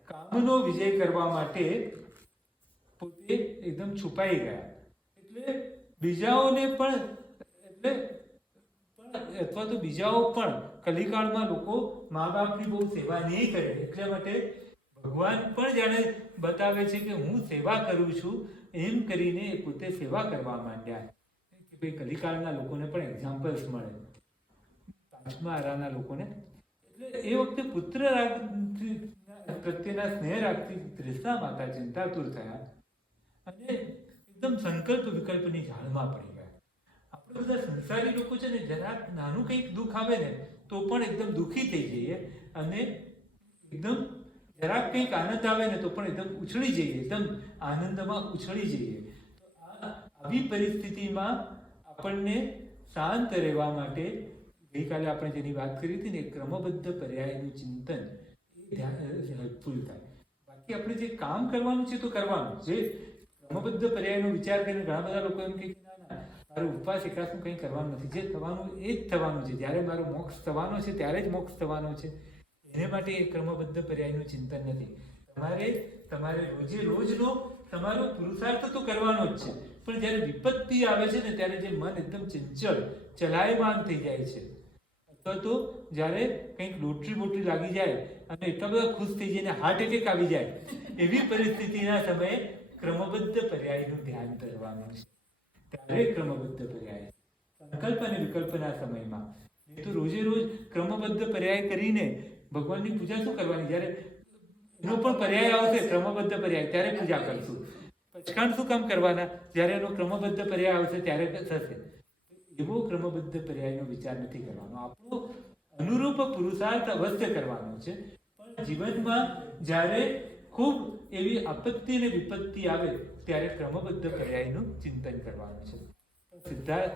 કામનો વિજય કરવા માટે પોતે એકદમ છુપાઈ ગયા. એટલે બીજાઓને પણ અથવા તો બીજાઓ પણ કલિકાળમાં લોકો મા બાપની બહુ સેવા નહીં કરે, એટલે માટે ભગવાન પણ જાણે બતાવે છે કે હું સેવા કરું છું, એમ કરીને પોતે સેવા કરવા માંડ્યા. કે ભાઈ કલિકાળના લોકોને પણ એક્ઝામ્પલ્સ મળે, પાંચમા આરાના લોકોને. એટલે એ વખતે પુત્ર પ્રત્યેના સ્નેહ રાખતી ત્રિષ્ણા માતા ચિંતાતુર થયા અને એકદમ સંકલ્પ વિકલ્પની ઝાળમાં પડી ગયા. આપણે બધા સંસારી લોકો છે ને, જરાક નાનું કંઈક દુઃખ આવે ને તો પણ એકદમ દુઃખી થઈ જઈએ, અને એકદમ જરાક કંઈક આનંદ આવે ને તો પણ એકદમ ઉછળી જઈએ, એકદમ આનંદમાં ઉછળી જઈએ. તો આવી પરિસ્થિતિમાં આપણને શાંત રહેવા માટે ગઈકાલે આપણે જેની વાત કરી હતી ને, ક્રમબદ્ધ પર્યાયનું ચિંતન એ હેલ્પફુલ થાય. બાકી આપણે જે કામ કરવાનું છે તો કરવાનું, જે ક્રમબદ્ધ પર્યાયનો વિચાર કરીને ઘણા બધા લોકો એમ કે ના ના મારે ઉપવાસ એકાસનું કંઈ કરવાનું નથી, જે થવાનું એ જ થવાનું છે, જ્યારે મારો મોક્ષ થવાનો છે ત્યારે જ મોક્ષ થવાનો છે, એને માટે એ ક્રમબદ્ધ પર્યાયનું ચિંતન નથી. તમારે રોજે રોજનો તમારો પુરુષાર્થ તો કરવાનો જ છે, પણ જ્યારે વિપત્તિ આવે છે ને ત્યારે જે મન એકદમ ચંચળ ચલાયમાન થઈ જાય છે, અથવા તો જ્યારે કંઈક લોટરી બોટરી લાગી જાય અને એટલા બધા ખુશ થઈ જાય ને હાર્ટ એટેક આવી જાય, એવી પરિસ્થિતિના સમયે ક્રમબદ્ધ પર્યાયનું ધ્યાન કરવાનું છે. ત્યારે ક્રમબદ્ધ પર્યાય સંકલ્પ અને વિકલ્પના સમયમાં. નહીં તો રોજે રોજ ક્રમબદ્ધ પર્યાય કરીને ભગવાનની પૂજા શું કરવાની? જ્યારે એનો પણ પર્યાય આવશે ક્રમબદ્ધ પર્યાય ત્યારે પૂજા કરશું. પચકાણ શું કામ કરવાના? જ્યારે એનો ક્રમબદ્ધ પર્યાય આવશે ત્યારે થશે. એવો ક્રમબદ્ધ પર્યાયનો વિચાર નથી કરવાનો. આપણો અનુરૂપ પુરુષાર્થ અવશ્ય કરવાનો છે, પણ જીવનમાં જ્યારે ખૂબ એવી આપત્તિ અને વિપત્તિ આવે ત્યારે ક્રમબદ્ધ પર્યાયનું ચિંતન કરવાનું છે. સિદ્ધાર્થ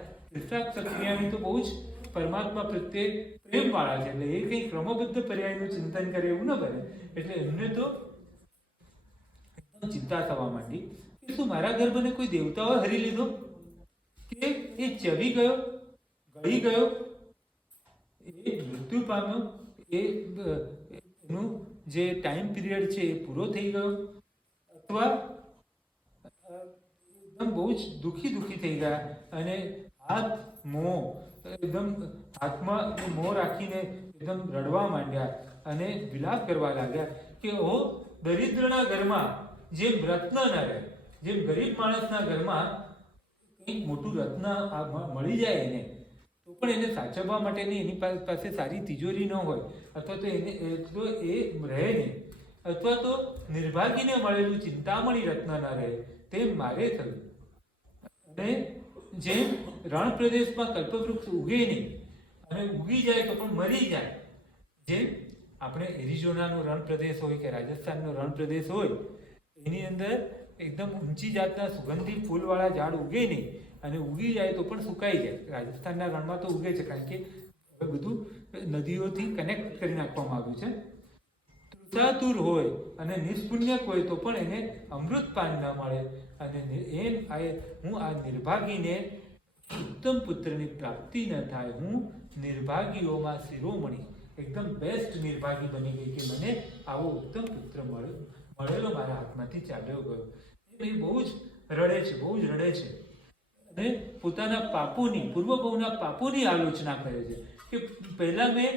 ક્ષત્રિયાની તો બહુ જ પરમાત્મા પ્રત્યે પ્રેમ વાળા છે, એટલે એ કંઈ ક્રમબદ્ધ પર્યાયનું ચિંતન કરે એવું ન બને. એટલે એમને તો એકદમ ચિંતા થવા માંડી કે કે શું મારા ગર્ભને કોઈ દેવતાઓ હરી લીધો, કે એ ચવી ગયો, ગળી ગયો, એ મૃત્યુ પામ્યો, એનું જે ટાઈમ પીરિયડ છે એ પૂરો થઈ ગયો, અથવા એકદમ બહુ જ દુઃખી થઈ ગયા અને હાથ મોં એકદમ હાથમાં મોં રાખીને એકદમ રડવા માંડ્યા અને વિલાપ કરવા લાગ્યા કે ઓ દરિદ્રના ઘરમાં જેમ રત્ન ન રહે, જેમ ગરીબ માણસના ઘરમાં કંઈક મોટું રત્ન મળી જાય એને તો પણ એને સાચવવા માટેની એની પાસે સારી તિજોરી ન હોય, અથવા તો એને તો એ રહે નહીં, અથવા તો નિર્ભાગીને મળેલું ચિંતામણી રત્ન ન રહે, તેમ મારે થયું. અને જેમ રણ પ્રદેશમાં કલ્પવૃક્ષ ઉગે નહીં અને ઉગી જાય તો પણ મરી જાય, જેમ આપણે એરિઝોનાનો રણ પ્રદેશ હોય કે રાજસ્થાનનો રણ પ્રદેશ હોય એની અંદર એકદમ ઊંચી જાતના સુગંધી ફૂલવાળા ઝાડ ઉગે નહીં અને ઉગી જાય તો પણ સુકાઈ જાય. રાજસ્થાનના રણમાં તો ઉગે છે, કારણ કે હવે બધું નદીઓથી કનેક્ટ કરી નાખવામાં આવ્યું છે. તૃષાતુર હોય અને નિષ્પુણ્યક હોય તો પણ એને અમૃતપાન ન મળે, અને હું આ નિર્ભાગીને ઉત્તમ પુત્રની પ્રાપ્તિ ન થાય, હું નિર્ભાગીઓમાં શિરોમણી એકદમ બેસ્ટ નિર્ભાગી બની ગઈ કે મને આવો ઉત્તમ પુત્ર મળેલો મારા હાથમાંથી ચાલ્યો ગયો. એ બહુ જ રડે છે, બહુ જ રડે છે અને પોતાના પાપોની, પૂર્વભવના પાપોની આલોચના કરે છે કે પહેલા મેં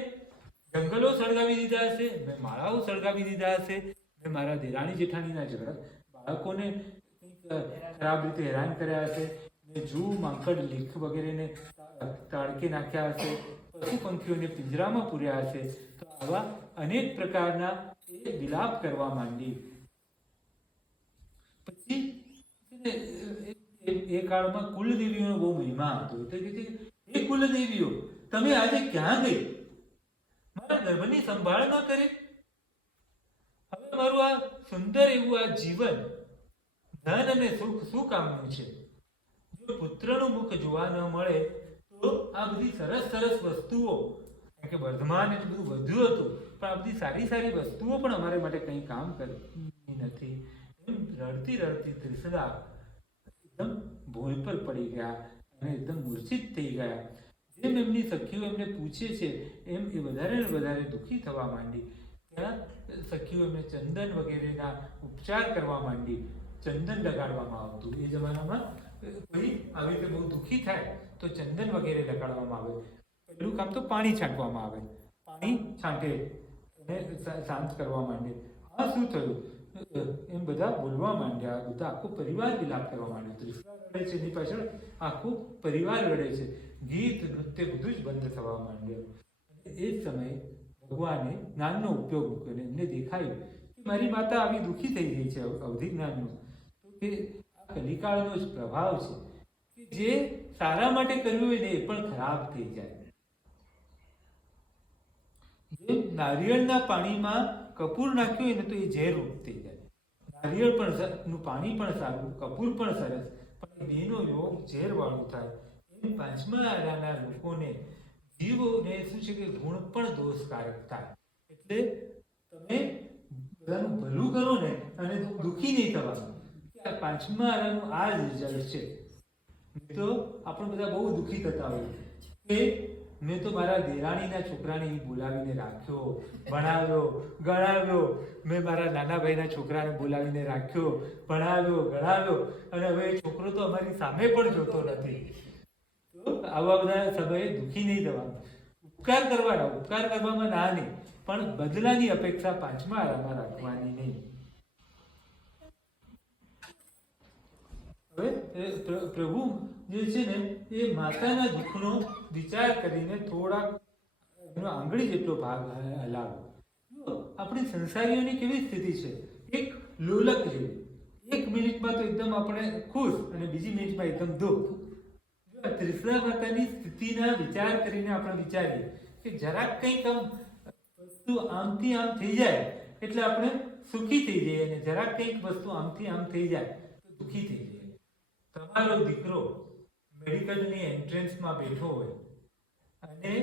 જંગલો સળગાવી દીધા હશે, મેં માળાઓ સળગાવી દીધા હશે, મેં મારા દેરાણી જેઠાણીના બાળકોને ખરાબ રીતે હેરાન કર્યા હશે, મેં જૂ, માંકડ, લીખ વગેરેને તાળકે નાખ્યા હશે, પશુ પંખીઓને પિંજરામાં પૂર્યા હશે. તો આવા અનેક પ્રકારના એ વિલાપ કરવા માંડી. પછી એ કાળમાં કુલદેવીઓનો બહુ મહિમા હતો. એટલે કે એ કુલદેવીઓ તમે આજે ક્યાં ગઈ, મારા ગર્ભની સંભાળ ન કરી, હવે મારું આ સુંદર એવું આ જીવન ધન અને સુખ શું કામનું છે? જો પુત્રનું મુખ જોવા ન મળે તો આ બધી સરસ સરસ વસ્તુઓ, કારણ કે વર્ધમાન એટલું બધું વધ્યું હતું, પણ આ બધી સારી સારી વસ્તુઓ પણ અમારે માટે કંઈ કામ કરતી નથી. એમ રડતી રડતી ત્રિશલા એકદમ ભોંય પર પડી ગયા અને એકદમ મૂર્છિત થઈ ગયા. જેમ એમની સખીઓ એમને પૂછે છે એમ એ વધારે ને વધારે દુઃખી થવા માંડી. ત્યાં સખીઓ એમને ચંદન વગેરેના ઉપચાર કરવા માંડી. ચંદન લગાડવામાં આવતું. એ જમાનામાં કોઈ આવી રીતે બહુ દુઃખી થાય તો ચંદન વગેરે લગાડવામાં આવે. પહેલું કામ તો પાણી છાંટવામાં આવે, પાણી છાંટે અને શાંત કરવા માંડે. આ શું થયું એમ બધા બોલવા માંડ્યા. બધા આખો પરિવાર વિલાપ કરવા માંડ્યો. ત્રિશલા રડે છે, એની પાછળ આખો પરિવાર રડે છે. ગીત નૃત્ય બધું જ બંધ થવા માંડ્યું. એ જ સમયે ભગવાને જ્ઞાનનો ઉપયોગ મૂક્યો અને એમને દેખાયું કે મારી માતા આવી દુઃખી થઈ ગઈ છે અવધિ જ્ઞાનનો, તો કે આ કલિકાળનો જ પ્રભાવ છે કે જે સારા માટે કર્યું હોય ને એ પણ ખરાબ થઈ જાય. જે નારિયેળના પાણીમાં કપૂર નાખ્યું હોય ને તો એ ઝેરરૂપ થઈ જાય. નારિયેળ પણ પાણી પણ સારું, કપૂર પણ સરસ, પણ બેનો યોગ ઝેરવાળું થાય. એમ પાંચમા આરાના લોકોને, જીવોને શું છે કે ગુણ પણ દોષકારક થાય. એટલે તમે બધાનું ભલું કરો ને અને દુઃખી નહીં થવાનું. આ પાંચમા આરાનું આ જ રિઝલ્ટ છે. તો આપણે બધા બહુ દુઃખી થતા હોય કે મેં તો મારા દેરાણીના છોકરાને બોલાવીને રાખ્યો, ભણાવ્યો, ગણાવ્યો, મેં મારા નાના ભાઈના છોકરાને બોલાવીને રાખ્યો, ભણાવ્યો, ગણાવ્યો, અને હવે એ છોકરો તો અમારી સામે પણ જોતો નથી. તો આવા બધા સમયે દુઃખી નહીં થવાનું. ઉપકાર કરવાના, ઉપકાર કરવામાં ના નહીં, પણ બદલાની અપેક્ષા પાંચમા આરામાં રાખવાની નહીં. હવે પ્રભુ જે છે ને એ માતાના દુઃખનો વિચાર કરીને થોડાક એનો આંગળી જેટલો ભાગ હલાવો. આપણી સંસારીઓની કેવી સ્થિતિ છે? એક લોલક જેવી. 1 મિનિટમાં તો એકદમ આપણે ખુશ અને બીજી મિનિટમાં એકદમ દુઃખ. ત્રિશલા માતાની સ્થિતિના વિચાર કરીને આપણે વિચારીએ કે જરાક કંઈક આમ વસ્તુ આમથી આમ થઈ જાય એટલે આપણે સુખી થઈ જઈએ, અને જરાક કંઈક વસ્તુ આમથી આમ થઈ જાય તો દુઃખી થઈ જઈએ. તમારો દીકરો મેડિકલની એન્ટ્રન્સમાં બેઠો હોય અને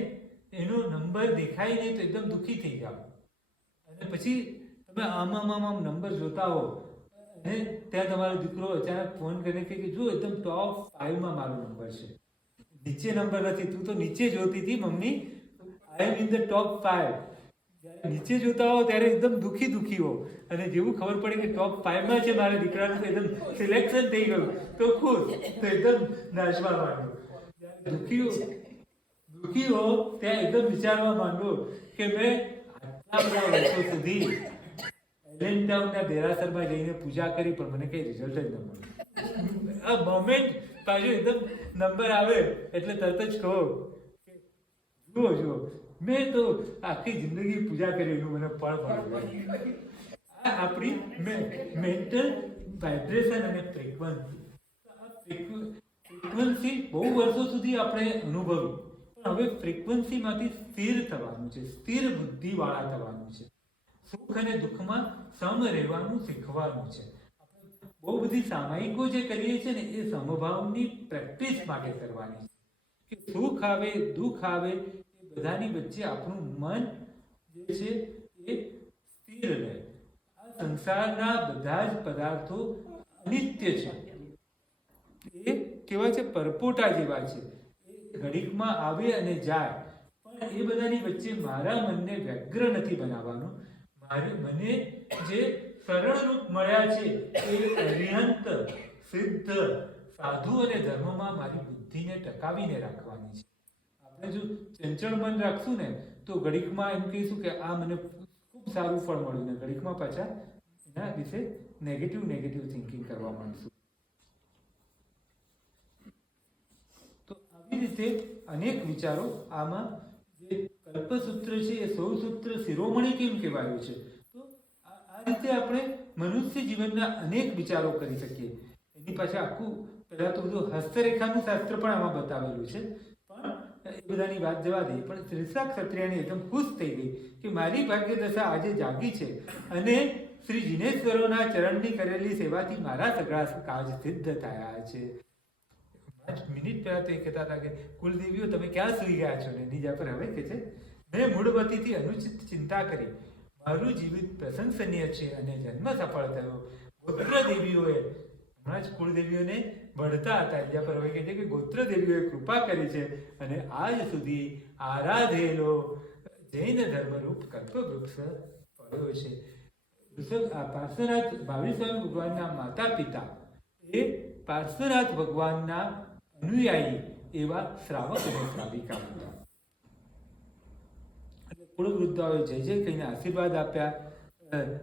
એનો નંબર દેખાય નહીં તો એકદમ દુઃખી થઈ જાઓ, અને પછી તમે આમ નંબર જોતા હો અને ત્યાં તમારો દીકરો અચાનક ફોન કરીને કહે કે જો એકદમ ટોપ 5 માં મારો નંબર છે, નીચે નંબર નથી, તું તો નીચે જોતી હતી મમ્મી, I am in the top 5. જ્યારે નીચે જોતા હો ત્યારે એકદમ દુખી હો, અને જેવું ખબર પડે કે ટોપ 5 માં છે મારા દીકરાનું, એકદમ સિલેક્શન થઈ ગયું તો ખુશ, તો એકદમ નાચવા માંડો. દુખી હો ત્યાં એકદમ વિચારવા માંડો કે મેં આટલા બધા વર્ષો સુધી એલેન્ટાઉનના દેરાસરમાં જઈને પૂજા કરી પણ મને કઈ રિઝલ્ટ જ ન મળ્યું. આ મોમેન્ટ પાછું એકદમ નંબર આવે એટલે તરત જ કહો કે જુઓ મેં તો આખી જિંદગી પૂજા કરી એનું મને ફળ મળ્યું. આ આપણી મેન્ટલ વાઇબ્રેશન અને ફ્રીક્વન્સી બહુ વર્ષો સુધી આપણે અનુભવી, પણ હવે ફ્રીક્વન્સીમાંથી સ્થિર થવાનું છે, સ્થિર બુદ્ધિવાળા થવાનું છે, સુખ અને દુઃખમાં સમ રહેવાનું શીખવાનું છે. બહુ બધી સામાયિકો જે કરીએ છીએ ને એ સમભાવની પ્રેક્ટિસ માટે કરવાની છે, કે સુખ આવે દુઃખ આવે એ બધાની વચ્ચે આપણું મન જે છે એ સ્થિર રહે. આ સંસારના બધા જ પદાર્થો અનિત્ય છે, એ કેવા છે, પરપોટા જેવા છે, એ ઘડીકમાં આવે અને જાય, પણ એ બધાની વચ્ચે મારા મનને વ્યગ્ર નથી બનાવવાનું. મને જે સરળ રૂપ મળ્યા છે એ અરિહંત સિદ્ધ સાધુ અને ધર્મમાં મારી બુદ્ધિને ટકાવીને રાખવાની છે. આપણે જો ચંચળ મન રાખશું ને તો ઘડીકમાં એમ કહીશું કે આ મને ખૂબ સારું ફળ મળ્યું, ને ઘડીકમાં પાછા એના વિશે નેગેટિવ થિંકિંગ કરવા માંડશું. તો આવી રીતે અનેક વિચારો આમાં જે કલ્પસૂત્ર છે એ 100 સૂત્ર શિરોમણી કેમ કહેવાયું છે, તો આ રીતે આપણે મનુષ્ય જીવનના અનેક વિચારો કરી શકીએ. એની પાછળ આખું પહેલાં તો બધું હસ્તરેખાનું શાસ્ત્ર પણ આમાં બતાવેલું છે, પણ એ બધાની વાત જવા દઈએ. પણ ત્રિશા ક્ષત્રિયાની એકદમ ખુશ થઈ ગઈ કે મારી ભાગ્યદશા આજે જાગી છે અને શ્રી જિનેશ્વરોના ચરણની કરેલી સેવાથી મારા સગળા કાજ સિદ્ધ થયા છે. 5 મિનિટ પહેલા તો એ કહેતા હતા કે કુલદેવીઓ તમે ક્યાં સૂઈ ગયા છો, ને નીજા પર હવે કે છે મેં મૂળવતીથી અનુચિત ચિંતા કરી, મારું જીવિત પ્રશંસનીય છે અને જન્મ સફળ થયો. ગોત્ર દેવીઓએ, હમણાં જ કુળદેવીઓને વઢતા હતા, બીજા પર હવે કહે છે કે ગોત્ર દેવીઓએ કૃપા કરી છે અને આજ સુધી આરાધેલો જૈન ધર્મરૂપ કલ્પવૃક્ષ પડ્યો છે. પાર્શ્વનાથ મહાવીર સ્વામી ભગવાનના માતા પિતા એ પાર્શ્વનાથ ભગવાનના અનુયાયી એવા શ્રાવક અને શ્રાવિકા હતા. કુળ વૃદ્ધાઓએ જય જય કહીને આશીર્વાદ આપ્યા.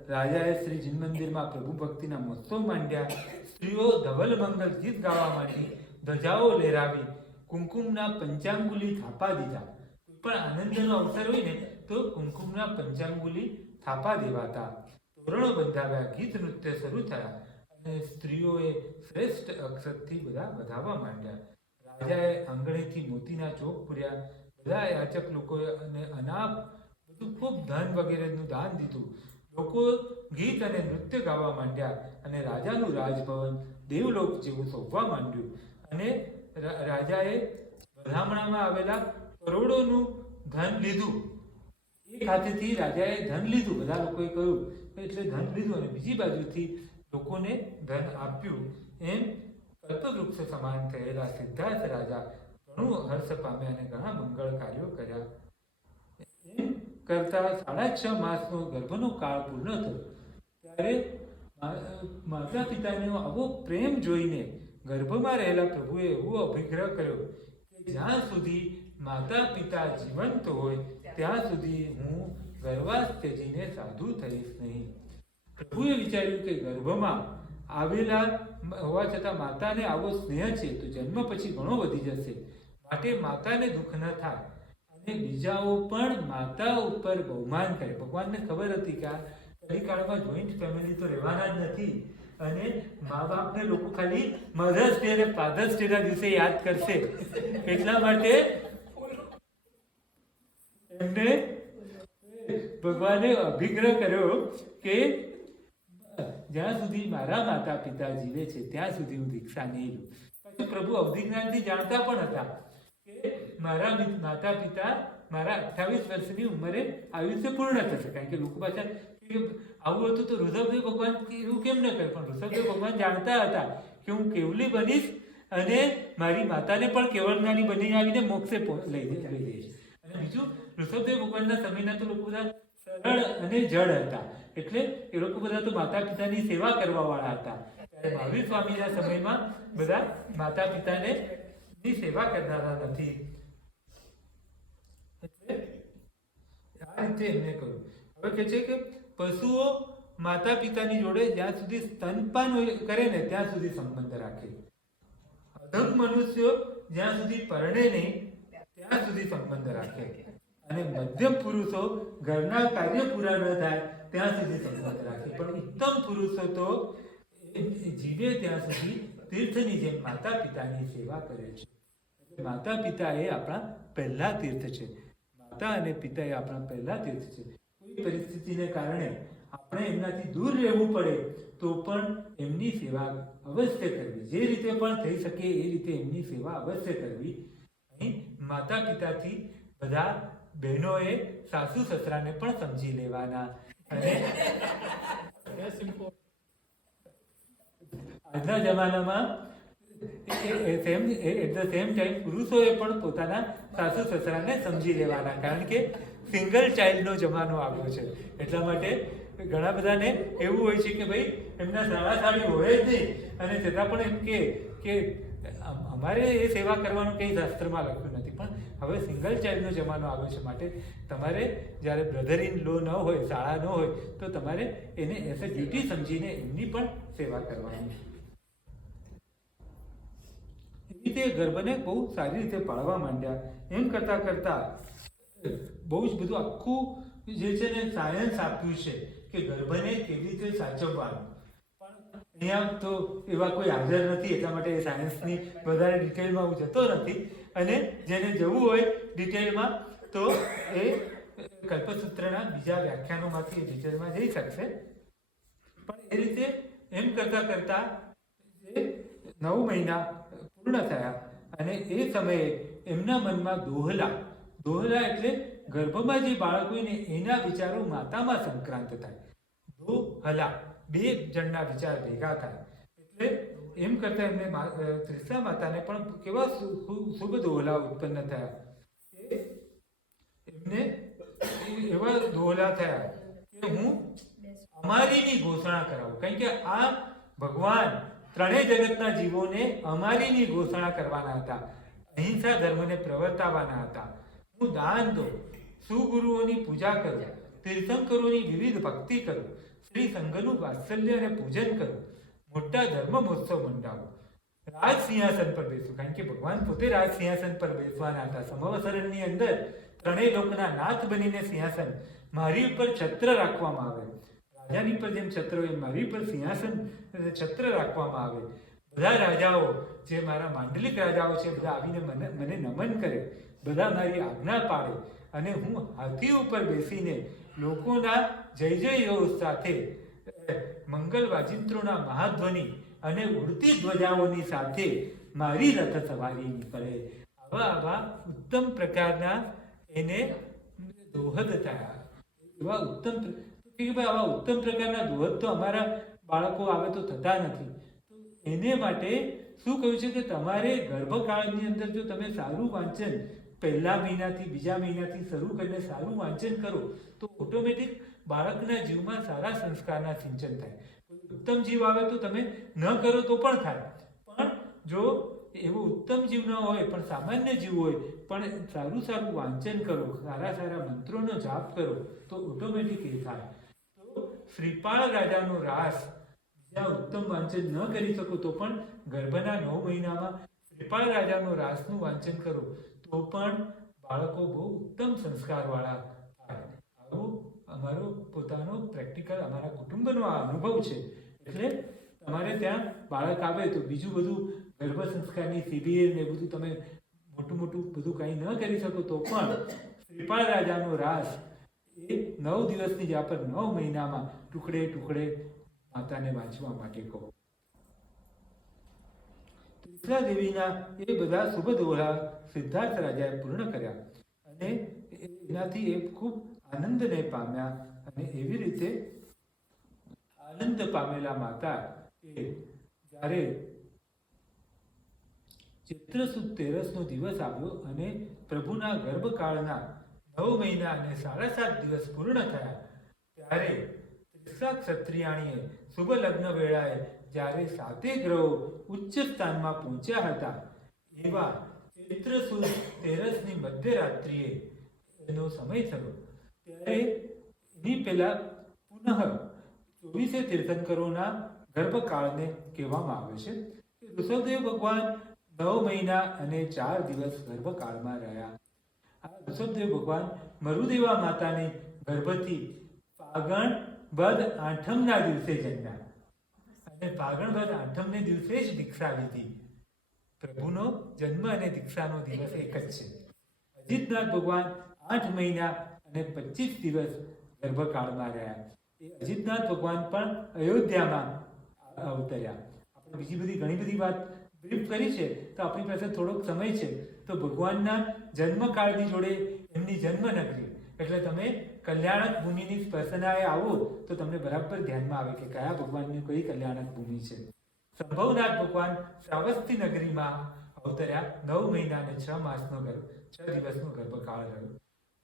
રાજાએ શ્રી જીન મંદિરમાં પ્રભુ ભક્તિના મહોત્સવ માંડ્યા. સ્ત્રીઓ ધવલ મંગલ ગીત ગાવા માંડી, ધજાઓ લહેરાવી, કુમકુમના પંચાંગુલી થાપા દીધા. કોઈ પણ આનંદનો અવસર હોય ને તો કુમકુમના પંચાંગુલી થાપા દેવાતા. તોરણો બંધાવ્યા, ગીત નૃત્ય શરૂ થયા અને સ્ત્રીઓએ શ્રેષ્ઠ અક્ષરથી બધા વધાવવા માંડ્યા. રાજાએ આંગણેથી મોતીના ચોક પૂર્યા. બધા યાચક લોકોએ અને અનાપ બધું ખૂબ ધન વગેરેનું દાન દીધું. લોકો ગીત અને નૃત્ય ગાવા માંડ્યા અને રાજાનું રાજભવન દેવલોક જેવું શોભવા માંડ્યું. અને રાજાએ વધામણામાં આવેલા કરોડોનું ધન લીધું. એક હાથેથી રાજાએ ધન લીધું, બધા લોકોએ કહ્યું એટલે ધન લીધું, અને બીજી બાજુથી લોકોને ધન આપ્યું. એમ કલ્પવૃક્ષ સમાન થયેલા સિદ્ધાર્થ રાજા ઘણું હર્ષ પામ્યા અને ઘણા મંગળ કાર્યો કર્યા. એમ કરતા 6.5 માસનો ગર્ભનો કાળ પૂર્ણ થયો ત્યારે માતા પિતાનો આવો પ્રેમ જોઈને ગર્ભમાં રહેલા પ્રભુએ એવો અભિગ્રહ કર્યો કે જ્યાં સુધી માતા પિતા જીવંત હોય ત્યાં સુધી હું ગર્ભાસ ત્યજીને સાધુ થઈશ નહીં. પ્રભુએ વિચાર્યું કે ગર્ભમાં આવેલા હોવા છતાં માતાને આવો સ્નેહ છે તો જન્મ પછી ઘણો વધી જશે, માટે માતાને દુઃખ ન થાય અને બીજાઓ પણ માતા ઉપર બહુમાન કરે. ભગવાનને ખબર હતી કે આ કલિકાળમાં જોઈન્ટ ફેમિલી તો રહેવાના જ નથી અને મા બાપને લોકો ખાલી મધર્સ ડે અને ફાધર્સ ડેના દિવસે યાદ કરશે, એટલા માટે એમને ભગવાને અભિગ્રહ કર્યો કે જ્યાં સુધી મારા માતા પિતા જીવે છે ત્યાં સુધી હું દીક્ષા નહીં લઉં. પછી પ્રભુ અવધિજ્ઞાનથી જાણતા પણ હતા કે મારા માતા પિતા મારા 28 વર્ષની ઉંમરે આયુષ્ય પૂર્ણ થશે, કારણ કે લોકો પાછા કે આવું હતું તો ઋષભદેવ ભગવાન એવું કેમ ન કરે? પણ ઋષભદેવ ભગવાન જાણતા હતા કે હું કેવલી બનીશ અને મારી માતાને પણ કેવળજ્ઞાની બની આવીને મોક્ષે લઈ જઈશ. અને બીજું, ઋષભદેવ ભગવાનના સમયના તો લોકો બધા સરળ અને જડ હતા, એટલે એ લોકો બધા તો માતા પિતાની સેવા કરવા વાળા હતા. ત્યારે મહાવીર સ્વામીના સમયમાં બધા માતા પિતાને ની સેવા કરનારા નથી. એટલે આ રીતે એમને કહ્યું. હવે કહે છે કે પશુઓ માતા પિતાની જોડે જ્યાં સુધી સ્તનપાન કરે ને ત્યાં સુધી સંબંધ રાખે. અધમ મનુષ્યો જ્યાં સુધી પરણે નહીં ત્યાં સુધી સંબંધ રાખે. અને મધ્યમ પુરુષો ઘરના કાર્ય પૂરા ન થાય ત્યાં સુધી સંબંધ રાખે. પણ ઉત્તમ પુરુષો તો જીવે ત્યાં સુધી તીર્થની જેમ માતા પિતાની સેવા કરે છે. માતા પિતા એ આપણા પહેલા તીર્થ છે. માતા અને પિતા એ આપણા પહેલા તીર્થ છે. કોઈ પરિસ્થિતિને કારણે આપણે એમનાથી દૂર રહેવું પડે તો પણ એમની સેવા અવશ્ય કરવી. જે રીતે પણ થઈ શકે એ રીતે એમની સેવા અવશ્ય કરવી. અહીં માતા પિતાથી બધા બહેનોએ સાસુ સસરાને પણ સમજી લેવાના. અને આજના જમાનામાં એટ ધ સેમ ટાઈમ પુરુષોએ પણ પોતાના સાસુ સસરાને સમજી લેવાના, કારણ કે સિંગલ ચાઇલ્ડનો જમાનો આવ્યો છે. એટલા માટે ઘણા બધાને એવું હોય છે કે ભાઈ એમના સાડા સાડી હોય જ નહીં, અને છતાં પણ એમ કે અમારે એ સેવા કરવાનું કંઈ શાસ્ત્રમાં લખ્યું નથી. પણ હવે સિંગલ ચાઇલ્ડનો જમાનો આવ્યો છે, માટે તમારે જ્યારે બ્રધર ઇન લો ન હોય, શાળા ન હોય, તો તમારે એને એઝ અ ડ્યુટી સમજીને એમની પણ સેવા કરવાની. એવી રીતે ગર્ભને બહુ સારી રીતે પાળવા માંડ્યા. એમ કરતાં કરતાં બહુ જ બધું આખું જે છે ને સાયન્સ આપ્યું છે કે ગર્ભને કેવી રીતે સાચવવાનું. પણ અહીંયા તો એવા કોઈ હાજર નથી, એટલા માટે એ સાયન્સની વધારે ડિટેલમાં હું જતો નથી. અને જેને જવું હોય ડિટેલમાં તો એ કલ્પસૂત્રના બીજા વ્યાખ્યાનોમાંથી એ ડિટેલમાં જઈ શકશે. પણ એ રીતે એમ કરતાં કરતાં જે 9 મહિના પૂર્ણ થયા અને એ સમયે એમના મનમાં દોહલા એટલે ગર્ભમાં જે બાળક હોય ને એના વિચારો માતામાં સંક્રાંત થાય. દોહલા, 2 જણના વિચાર ભેગા થાય. એટલે એમ કરતા એમને ત્રિશા માતાને પણ કેવા શુભ દોહલા ઉત્પન્ન થયા કે એમને એવા દોહલા થયા કે હું અમારીની ઘોષણા કરાવું. કારણ કે આ ભગવાન ત્રણેય જગતના જીવોને અમારીની ઘોષણા કરવાના હતા, અહિંસા ધર્મને પ્રવર્તાવવાના હતા. હું દાન દઉં, સુગુરુઓની પૂજા કરું, તીર્થંકરોની વિવિધ ભક્તિ કરું, શ્રી સંઘનું વાત્સલ્ય અને પૂજન કરું, મોટા ધર્મ મહોત્સવ મંડાવું, રાજ સિંહાસન પર બેસું. કારણ કે ભગવાન પોતે રાજ સિંહાસન પર બેસવાના હતા. સમવસરણની અંદર ત્રણેય લોકના નાથ બનીને સિંહાસન, મારી ઉપર છત્ર રાખવામાં આવે. રાજાની પર જેમ છત્ર હોય મારી પર સિંહાસન છત્ર રાખવામાં આવે. બધા રાજાઓ જે મારા માંડલિક રાજાઓ છે બધા આવીને મને નમન કરે, બધા મારી આજ્ઞા પાડે, અને હું હાથી ઉપર બેસીને લોકોના જય જય સાથે મંગલ વાજિંત્રોના મહાધ્વનિ અને ઉડતી ધ્વજાઓની સાથે મારી રથ સવારી નીકળે. આવા ઉત્તમ પ્રકારના એને દોહદ થયા. એવા ઉત્તમ આવા ઉત્તમ પ્રકારના દોહદ તો અમારા બાળકો આવે તો થતા નથી. તો એને માટે શું કહ્યું છે કે તમારે ગર્ભકાળની અંદર જો તમે સારું વાંચન પહેલા મહિનાથી બીજા મહિનાથી શરૂ કરીને સારું વાંચન કરો તો ઓટોમેટિક બાળકના જીવમાં સારા સંસ્કારના સિંચન થાય. ઉત્તમ જીવ આવે તો તમે ન કરો તો પણ થાય, પણ જો એવો ઉત્તમ જીવ ન હોય પણ સામાન્ય જીવ હોય પણ સારું વાંચન કરો, સારા મંત્રોનો જાપ કરો તો ઓટોમેટિક એ થાય. તો શ્રીપાળ રાજાનો રાસ બીજા ઉત્તમ વાંચન ન કરી શકો તો પણ ગર્ભના 9 મહિનામાં શ્રીપાળ રાજાનો રાસનું વાંચન કરો તો પણ બાળકો બહુ ઉત્તમ સંસ્કારવાળા થાય. આવો અમારો પોતાનો પ્રેક્ટિકલ અમારા કુટુંબનો આ અનુભવ છે. એટલે તમારે ત્યાં બાળક આવે તો બીજું બધું ગર્ભ સંસ્કારની શિબિર ને બધું તમે મોટું બધું કંઈ ન કરી શકો તો પણ શ્રીપાળ રાજાનો રાસ એ 9 દિવસની જ્યાં પર 9 મહિનામાં ટુકડે માતાને વાંચવા માટે કહો. ત્રિશા દેવીના એ બધા શુભ દોહા સિદ્ધાર્થ રાજાએ પૂર્ણ કર્યા અને એનાથી એ ખૂબ આનંદને પામ્યા અને એવી રીતે આનંદ પામેલા માતા એ જ્યારે ચૈત્ર સુદ 13નો દિવસ આવ્યો અને પ્રભુના ગર્ભકાળના 9 મહિના અને 7.5 દિવસ પૂર્ણ થયા, ત્યારે ત્રિશા ક્ષત્રિયાણીએ શુભ લગ્ન વેળાએ જ્યારે 7 ગ્રહો ઉચ્ચ સ્થાનમાં પહોંચ્યા હતા, એવા ચૈત્ર સુદ 13ની મધ્યરાત્રિએ એનો સમય થયો, ત્યારે એની પહેલા પુનઃ 24 તીર્થંકરોના ગર્ભકાળને કહેવામાં આવે છે. ઋષભદેવ ભગવાન 9 મહિના અને 4 દિવસ ગર્ભકાળમાં રહ્યા. આ ઋષભદેવ ભગવાન મરુદેવા માતાની ગર્ભથી ફાગણ વદ આઠમના દિવસે જન્મ્યા અને ફાગણ વદ આઠમને દિવસે જ દીક્ષા લીધી. પ્રભુનો જન્મ અને દીક્ષાનો દિવસ એક જ છે. અજીતનાથ ભગવાન 8 મહિના અને 25 દિવસ ગર્ભકાળમાં રહ્યા. એ અજીતનાથ ભગવાન પણ અયોધ્યામાં અવતર્યા. આપણે બીજી બધી ઘણી બધી વાત બ્રીફ કરી છે, તો આપણી પાસે થોડોક સમય છે, તો ભગવાનના જન્મકાળની જોડે એમની જન્મનગરી એટલે તમે કલ્યાણક ભૂમિની સ્પર્શનાએ આવો તો તમને બરાબર ધ્યાનમાં આવે કે કયા ભગવાનની કઈ કલ્યાણક ભૂમિ છે. સંભવનાથ ભગવાન શ્રાવસ્તી નગરીમાં અવતર્યા. 9 મહિના અને 6 માસનો 6 દિવસનો ગર્ભકાળ રહ્યો.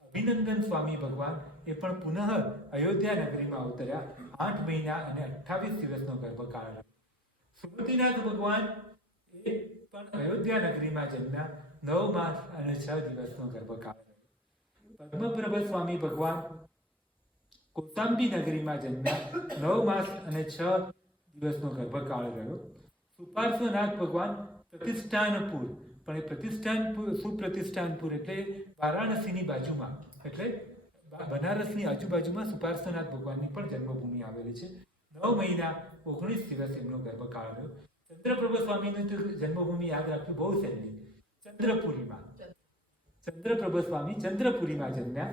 અભિનંદન સ્વામી ભગવાન એ પણ પુનઃ અયોધ્યા નગરીમાં અવતર્યા. 8 મહિના અને 28 દિવસનો ગર્ભકાળ રહ્યો. સુમતિનાથ ભગવાન એ પણ અયોધ્યા નગરીમાં જન્મ્યા. 9 માસ અને 6 દિવસનો ગર્ભકાળ રહ્યો. પદ્મપ્રભ સ્વામી ભગવાન કૌશાંબી નગરીમાં જન્મ્યા. 9 માસ અને 6 દિવસનો ગર્ભકાળ રહ્યો. સુપાર્શ્વનાથ ભગવાન પ્રતિષ્ઠાનપુર, પણ એ પ્રતિષ્ઠાનપુર સુપ્રતિષ્ઠાનપુર એટલે વારાણસીની બાજુમાં, એટલે બનારસની આજુબાજુમાં સુપાર્શ્વનાથ ભગવાનની પણ જન્મભૂમિ આવેલી છે. 9 મહિના 19 દિવસ એમનો ગર્ભકાળ રહ્યો. ચંદ્રપ્રભ સ્વામીની તો જન્મભૂમિ યાદ રાખવી બહુ સહેલી, ચંદ્રપુરીમાં. ચંદ્રપ્રભ સ્વામી ચંદ્રપુરીમાં જન્મ્યા,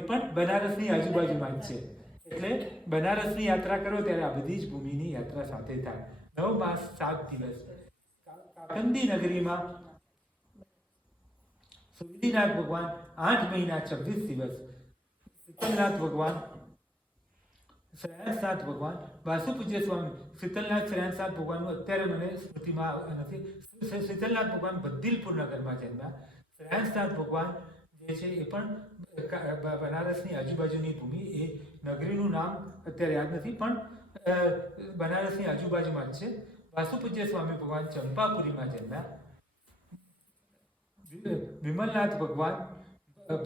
એ પણ બનારસની આજુબાજુમાં જ છે. એટલે બનારસની યાત્રા કરો ત્યારે આ બધી જ ભૂમિની યાત્રા સાથે થાય. 9 માસ 7 દિવસ કાકંદી નગરીમાં સુવિધિનાથ ભગવાન 8 મહિના 26 દિવસ. શીતલનાથ ભગવાન શ્રેયાંસનાથ ભગવાન વાસુપૂજ્ય સ્વામી શીતલનાથ શ્રેયાંસનાથ ભગવાનનું અત્યારે મને સ્મૃતિમાં નથી. શીતલનાથ ભગવાન બદ્દીલપુર નગરમાં જન્મ્યા. શ્રેયાંસનાથ ભગવાન જે છે એ પણ બનારસની આજુબાજુની ભૂમિ, એ નગરીનું નામ અત્યારે યાદ નથી, પણ બનારસની આજુબાજુમાં જ છે. વાસુપૂજ્ય સ્વામી ભગવાન ચંપાપુરીમાં જન્મ્યા. વિમલનાથ ભગવાન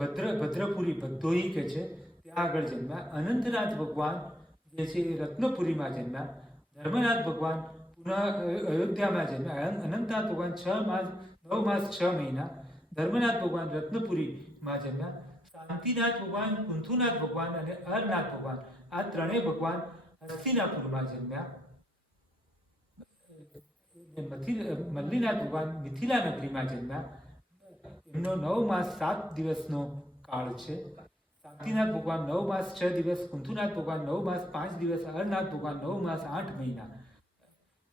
ભદ્રપુરી ભદ્દોઈ કે છે ત્યાં આગળ જન્મ્યા. અનંતનાથ ભગવાન જે છે એ રત્નપુરીમાં જન્મ્યા. ધર્મનાથ ભગવાન પુનઃ અયોધ્યામાં જન્મ્યા. અનંતનાથ ભગવાન 9 માસ 6 મહિના. ધર્મનાથ ભગવાન રત્નપુરીમાં જન્મ્યા. શાંતિનાથ ભગવાન, કુંથુનાથ ભગવાન અને અરનાથ ભગવાન આ ત્રણેય ભગવાન હસ્તિનાપુરમાં જન્મ્યા. મલ્લીનાથ ભગવાન મિથિલા નગરીમાં જન્મ્યા. એમનો 9 માસ 7 દિવસનો કાળ છે. શાંતિનાથ ભગવાન 9 માસ 6 દિવસ, કુંથુનાથ ભગવાન 9 માસ 5 દિવસ, અરનાથ ભગવાન 9 માસ 8 મહિના,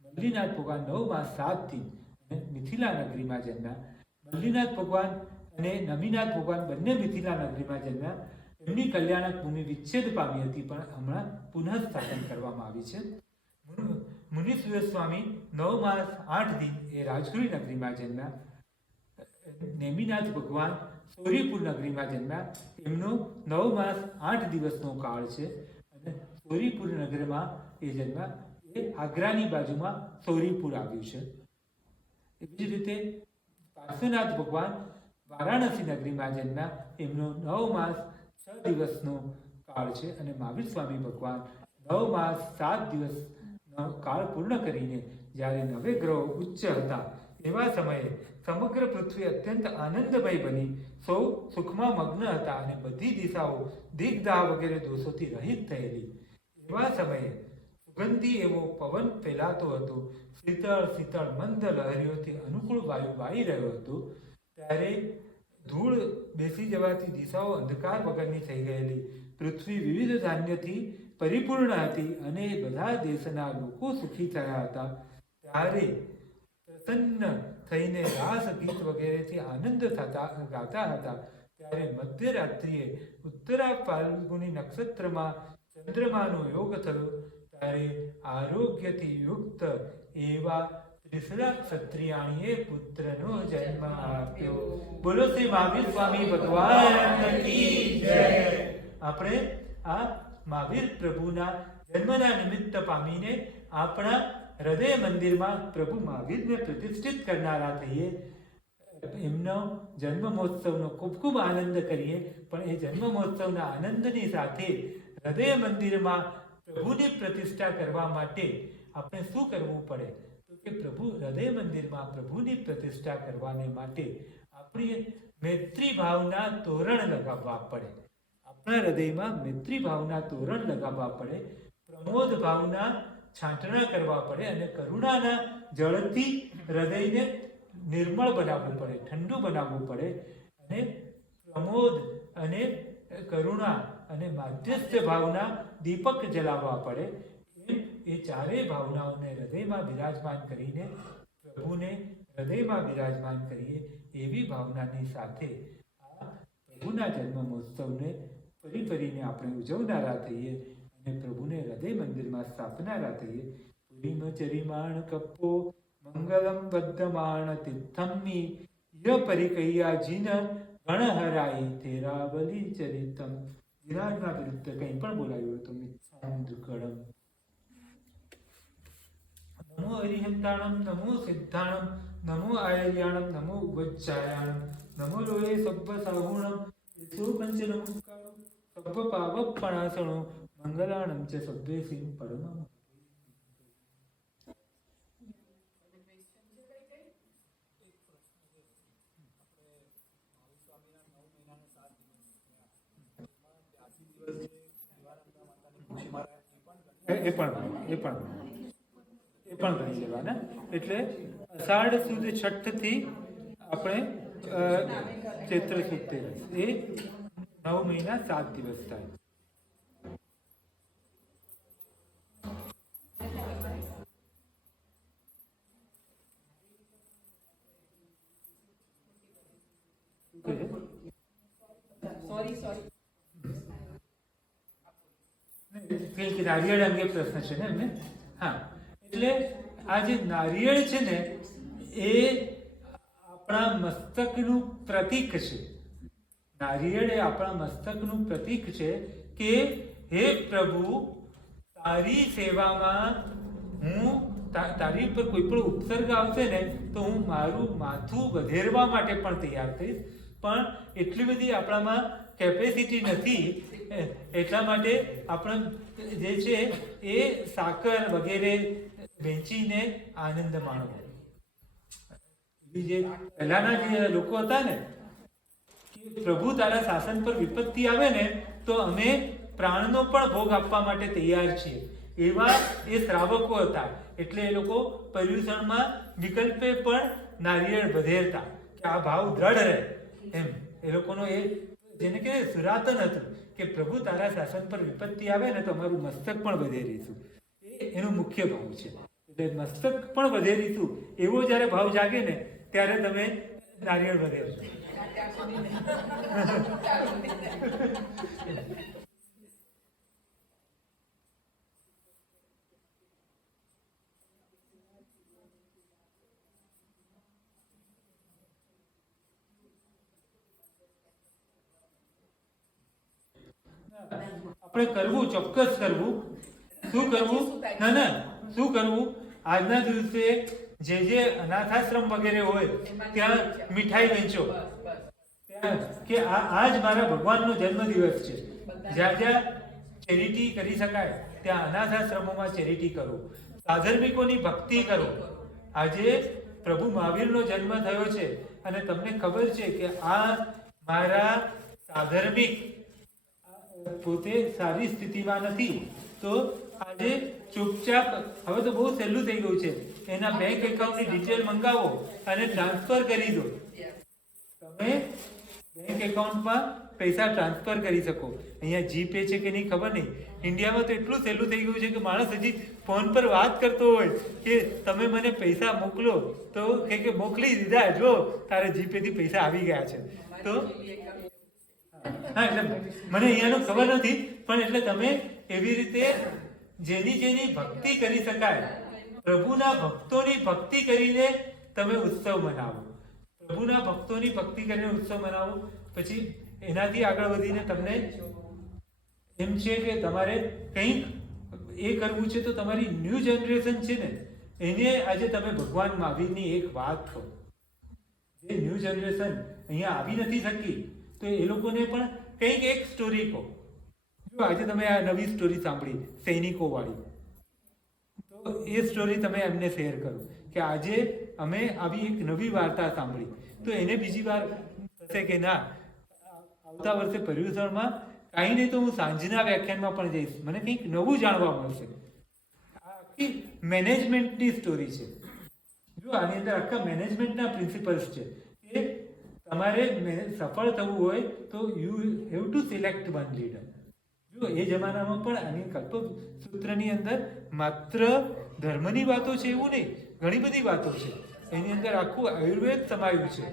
મલ્લીનાથ ભગવાન 9 માસ 7 દિન અને મિથિલા નગરીમાં જન્મ્યા. મલ્લીનાથ ભગવાન અને નમીનાથ ભગવાન બંને મિથિલા નગરીમાં જન્મ્યા. એમની કલ્યાણક ભૂમિ વિચ્છેદ પામી હતી, પણ હમણાં પુનઃ સ્થાપન કરવામાં આવી છે. મુનિસુય સ્વામી 9 માસ 8 દિન એ રાજગુરી નગરીમાં જન્મ્યા. નેમિનાથ ભગવાન સૌરીપુર નગરીમાં જન્મ્યા. એમનો 9 માસ 8 દિવસનો કાળ છે અને સૌરીપુર નગરમાં એ જન્મ્યા. એ આગ્રાની બાજુમાં સૌરીપુર આવ્યું છે. એવી જ રીતે પાર્શ્વનાથ ભગવાન વારાણસી નગરીમાં જન્મ્યા. એમનો 9 માસ 6 દિવસનો કાળ છે અને મહાવીર સ્વામી ભગવાન 9 માસ 7 દિવસનો કાળ પૂર્ણ કરીને જ્યારે 9 ગ્રહો ઉચ્ચ હતા એવા સમયે સમગ્ર પૃથ્વી અત્યંત આનંદમય બની સૌ સુખમાં મગ્ન હતા અને બધી દિશાઓ દિગ્દાહ વગેરે દોષોથી રહિત થયેલી. એવા સમયે સુગંધી એવો પવન ફેલાતો હતો. શીતળ શીતળ મંદ લહરીઓથી અનુકૂળ વાયુ વાઈ રહ્યો હતો. ત્યારે ધૂળ બેસી જવાથી દિશાઓ અંધકાર વગરની થઈ ગયેલી. પૃથ્વી વિવિધ ધાન્યથી પરિપૂર્ણ હતી અને બધા દેશના લોકો સુખી થયા હતા. ત્યારે પ્રસન્ન થઈને રાસ ગીત વગેરેથી આનંદ ગાતા હતા. ત્યારે મધ્યરાત્રિએ ઉત્તરા ફાલ્ગુની નક્ષત્રમાં ચંદ્રમાનો યોગ થયો. ત્યારે આરોગ્યથી યુક્ત એવા ત્રિશલા ક્ષત્રિયાણીએ પુત્રનો જન્મ આપ્યો. બોલો શ્રી મહાવીર સ્વામી ભગવાન કી જય. આપણે આ મહાવીર પ્રભુના જન્મના નિમિત્ત પામીને આપણા હૃદય મંદિરમાં પ્રભુ મહાવીરને પ્રતિષ્ઠિત કરનારા થઈએ. એમનો જન્મ મહોત્સવનો ખૂબ ખૂબ આનંદ કરીએ. પણ એ જન્મ મહોત્સવના આનંદની સાથે હૃદય મંદિરમાં પ્રભુની પ્રતિષ્ઠા કરવા માટે આપણે શું કરવું પડે? તો કે પ્રભુ હૃદય મંદિરમાં પ્રભુની પ્રતિષ્ઠા કરવાને માટે આપણે મૈત્રી ભાવના તોરણ લગાવવા પડે. આપણા હૃદયમાં મૈત્રી ભાવના તોરણ લગાવવા પડે. પ્રમોદ ભાવના છાંટણા કરવા પડે અને કરુણાના જળથી હૃદયને નિર્મળ બનાવવું પડે, ઠંડુ બનાવવું પડે. અને પ્રમોદ અને કરુણા અને માધ્યસ્થ ભાવના દીપક જલાવવા પડે. એ ચારેય ભાવનાઓને હૃદયમાં બિરાજમાન કરીને પ્રભુને હૃદયમાં બિરાજમાન કરીએ. એવી ભાવનાની સાથે આ પ્રભુના જન્મ મહોત્સવને ફરી ફરીને આપણે ઉજવનારા થઈએ અને પ્રભુને હૃદય મંદિરમાં સ્થાપનારા થઈએ. પુરીમ ચરિમાણ કપ્પો મંગલમ બદ્ધમાણ તિથમ્મી ય પરિકૈયા જીન ગણહરાઈ થેરાવલી ચરિતમ. વિરાજના વિરુદ્ધ કંઈ પણ બોલાયું તો મિત્સાંધુકડમ. નમો હરિહંતાણમ, નમો સિદ્ધાણમ, નમો આયર્યાણમ, નમો ઉચ્ચાયાણમ, નમો લોહે સબ્બ સાહુણમ, યસો પંચ નમસ્કારો સબ્બ પાવપણાસણો મંગલાણમ ચ સબ્બે સિંહ પરમમ. એ પણ ગણી લેવાના. એટલે અષાઢ સુદ છઠ થી આપણે ચૈત્ર સુદ 13 એ 9 મહિના 7 દિવસ થાય. કંઈક નારિયેળ અંગે પ્રશ્ન છે ને એમને. હા, એટલે આ જે નારિયેળ છે ને એ આપણા મસ્તકનું પ્રતીક છે. નારિયેળ એ આપણા મસ્તકનું પ્રતીક છે કે હે પ્રભુ, તારી સેવામાં હું તારી પર કોઈ પણ ઉપસર્ગ આવશે ને તો હું મારું માથું વધેરવા માટે પણ તૈયાર થઈશ. પણ એટલી બધી આપણામાં કેપેસિટી નથી. એટલા માટે આપણે જે છે એ સાકર વગેરે વેચીને આનંદ માણવો. જે પહેલાના જે લોકો હતા ને, પ્રભુ તારા શાસન પર વિપત્તિ આવે ને તો અમે પ્રાણનો પણ ભોગ આપવા માટે તૈયાર છીએ, એવા એ શ્રાવકો હતા. એટલે એ લોકો પર્યુષણમાં વિકલ્પે પણ નારિયેળ વધેરતા કે આ ભાવ દ્રઢ રહે એમ. એ લોકોનો એ જેને કે સુરાતન હતું કે પ્રભુ તારા શાસન પર વિપત્તિ આવે ને તો અમારું મસ્તક પણ વધેરીશું. એનો મુખ્ય ભાવ છે. એટલે મસ્તક પણ વધેરીશું એવો જ્યારે ભાવ જાગે ને ત્યારે તમે નારિયેળ વધેરશો. આપણે કરવું, ચોક્કસ કરવું. શું કરવું? ના શું કરવું? આજના દિવસે જે અનાથાશ્રમ વગેરે હોય ત્યાં મીઠાઈ વેચો કે આજ મારા ભગવાનનો જન્મદિવસ છે. જ્યાં જ્યાં ચેરિટી કરી શકાય ત્યાં અનાથાશ્રમોમાં ચેરિટી કરો. સાધર્મિકોની ભક્તિ કરો. આજે પ્રભુ મહાવીરનો જન્મ થયો છે અને તમને ખબર છે કે આ મારા સાધર્મિક પોતે સારી સ્થિતિમાં નથી, તો આજે ચૂપચાપ, હવે તો બહુ સહેલું થઈ ગયું છે, એના બેંક એકાઉન્ટની ડિટેલ મંગાવો અને ટ્રાન્સફર કરી દો. તમે બેંક એકાઉન્ટમાં પૈસા ટ્રાન્સફર કરી શકો. અહીંયા જીપે છે કે નહીં ખબર નહીં. ઇન્ડિયામાં તો એટલું સહેલું થઈ ગયું છે કે માણસ હજી ફોન પર વાત કરતો હોય કે તમે મને પૈસા મોકલો તો કે મોકલી દીધા, જો તારે જીપેથી પૈસા આવી ગયા છે. તો હા, એટલે મને અહીંયાનું ખબર નથી, પણ એટલે તમે એવી રીતે જેની જેની ભક્તિ કરી શકાય, પ્રભુના ભક્તોની ભક્તિ કરીને તમે ઉત્સવ મનાવો. પ્રભુના ભક્તોની ભક્તિ કરીને ઉત્સવ મનાવો. પછી એનાથી આગળ વધીને તમને એમ છે કે તમારે કંઈક એ કરવું છે, તો તમારી ન્યૂ જનરેશન છે ને એને આજે તમે ભગવાન મહાવીરની એક વાત કહો. જે ન્યૂ જનરેશન અહીંયા આવી નથી શકી, તો એ લોકોને પણ કંઈક એક સ્ટોરી કહો. જો આજે તમે આ નવી સ્ટોરી સાંભળી સૈનિકો વાળી, તો એ સ્ટોરી તમે એમને શેર કરો કે આજે અમે આવી એક નવી વાર્તા સાંભળી. તો એને બીજી વાર થશે કે ના, આવતા વર્ષે પર્યુષણમાં કાંઈ નહીં તો હું સાંજના વ્યાખ્યાનમાં પણ જઈશ, મને કંઈક નવું જાણવા મળશે. આખી મેનેજમેન્ટની સ્ટોરી છે. જો આની અંદર આખા મેનેજમેન્ટના પ્રિન્સિપલ્સ છે કે તમારે સફળ થવું હોય તો you have to select one leader. જો એ જમાનામાં પણ આની કલ્પસૂત્રની અંદર માત્ર ધર્મની વાતો છે એવું નહીં, ઘણી બધી વાતો છે. એની અંદર આખું આયુર્વેદ સમાયું છે.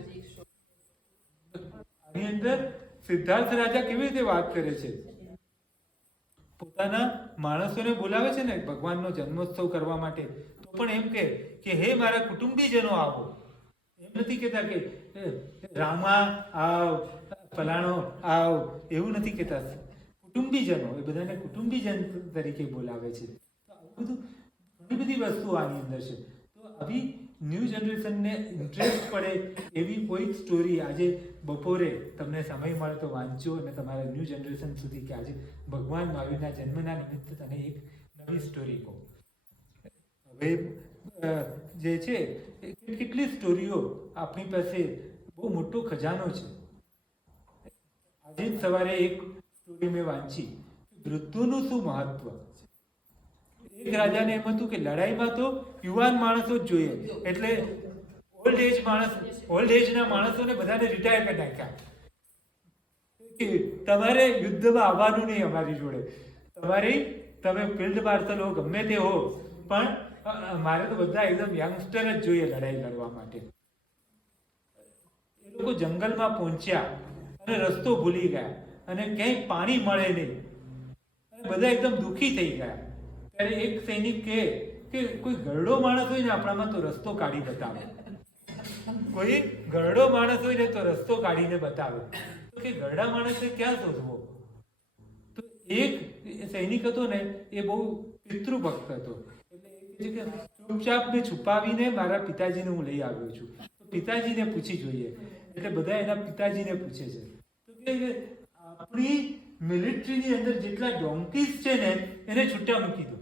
આની અંદર સિદ્ધાર્થ રાજા કેવી રીતે વાત કરે છે, પોતાના માણસોને બોલાવે છે ને ભગવાનનો જન્મોત્સવ કરવા માટે, તો પણ એમ કે હે મારા કુટુંબીજનો આવો. એમ નથી કહેતા કે રામા આવ, ફલાણો આવ, એવું નથી કહેતા. કુટુંબીજનો, એ બધાને કુટુંબીજન તરીકે બોલાવે છે. તો આવું બધું ઘણી બધી વસ્તુઓ આની અંદર છે. તો આવી ન્યૂ જનરેશનને ઇન્ટરેસ્ટ પડે એવી કોઈક સ્ટોરી આજે બપોરે તમને સમય મળે તો વાંચો અને તમારા ન્યૂ જનરેશન સુધી કે આજે ભગવાન મહાવીરના જન્મના નિમિત્તે તમે એક નવી સ્ટોરી કહો. હવે જે છે કેટલી સ્ટોરીઓ આપણી પાસે, બહુ મોટો ખજાનો છે. આજે જ સવારે એક સ્ટોરી મેં વાંચી, વૃદ્ધોનું શું મહત્વ. એક રાજાને એમ હતું કે લડાઈમાં તો યુવાન માણસો જ જોઈએ, એટલે ઓલ્ડ એજના માણસોને બધાને રિટાયર કરી નાખ્યા કે તમારે યુદ્ધમાં આવવાનું નહીં અમારી જોડે, તમે ફિલ્ડ માર્શલ હો, ગમે તે હો, પણ મારે તો બધા એકદમ યંગસ્ટર જ જોઈએ લડાઈ લડવા માટે. એ લોકો જંગલમાં પહોંચ્યા અને રસ્તો ભૂલી ગયા અને ક્યાંય પાણી મળે નહીં અને બધા એકદમ દુઃખી થઈ ગયા. ત્યારે એક સૈનિક કહે કે કોઈ ગરડો માણસ હોય ને આપણામાં તો રસ્તો કાઢી બતાવે, કોઈ ગરડો માણસ હોય ને તો રસ્તો કાઢીને બતાવે. તો કે ગરડા માણસે ક્યાં શોધવો. તો એક સૈનિક હતો ને એ બહુ પિતૃભક્ત હતો, એટલે કે ચૂપચાપ ને છુપાવીને મારા પિતાજીને હું લઈ આવ્યો છું, તો પિતાજીને પૂછી જોઈએ. એટલે બધા એના પિતાજીને પૂછે છે. તો કે આપણી મિલિટરીની અંદર જેટલા ડોંકીસ છે ને એને છૂટા મૂકી દો.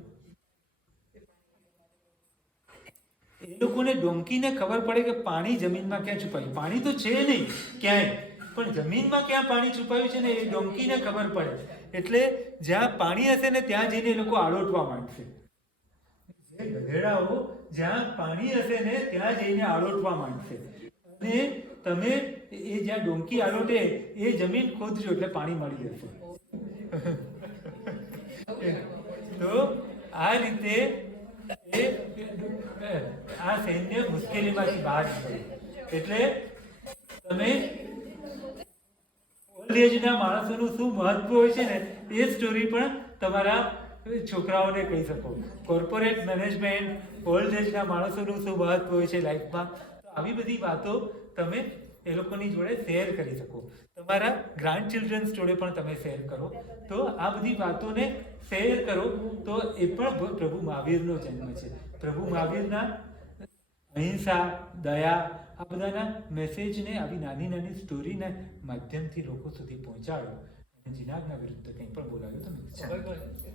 એ લોકોને ડોંકીને ખબર પડે કે પાણી જમીનમાં ક્યાં છુપાયું. પાણી તો છે નહીં ક્યાંય, પણ જમીનમાં ક્યાં પાણી છુપાયું છે ને એ ડોંકીને ખબર પડે. એટલે જ્યાં પાણી હશે ને ત્યાં જઈને એ લોકો આળોટવા માંડશે. જે ગધેડાઓ જ્યાં પાણી હશે ને ત્યાં જઈને આળોટવા માંડશે. અને તમે એ જ્યાં ડોંકી આળોટે એ જમીન ખોદજો એટલે પાણી મળી જશે. તો આ રીતે આ સૈન્ય મુશ્કેલીમાંથી બહાર નીકળ્યું. એટલે તમે ઓલ્ડ એજના માણસોનું શું મહત્વ હોય છે ને એ સ્ટોરી પણ તમારા છોકરાઓને કહી શકો. કોર્પોરેટ મેનેજમેન્ટ, ઓલ્ડ એજના માણસોનું શું મહત્વ હોય છે લાઈફમાં, તો આવી બધી વાતો તમે એ લોકોની જોડે શેર કરી શકો. તમારા ગ્રાન્ડ ચિલ્ડ્રન્સ જોડે પણ તમે શેર કરો. તો આ બધી વાતોને શેર કરો તો એ પણ પ્રભુ મહાવીરનો જન્મ છે. પ્રભુ મહાવીરના અહિંસા, દયા, આ બધાના મેસેજને આવી નાની નાની સ્ટોરીના માધ્યમથી લોકો સુધી પહોંચાડો. અને જીનાગના વિરુદ્ધ કંઈ પણ બોલાવ્યો તો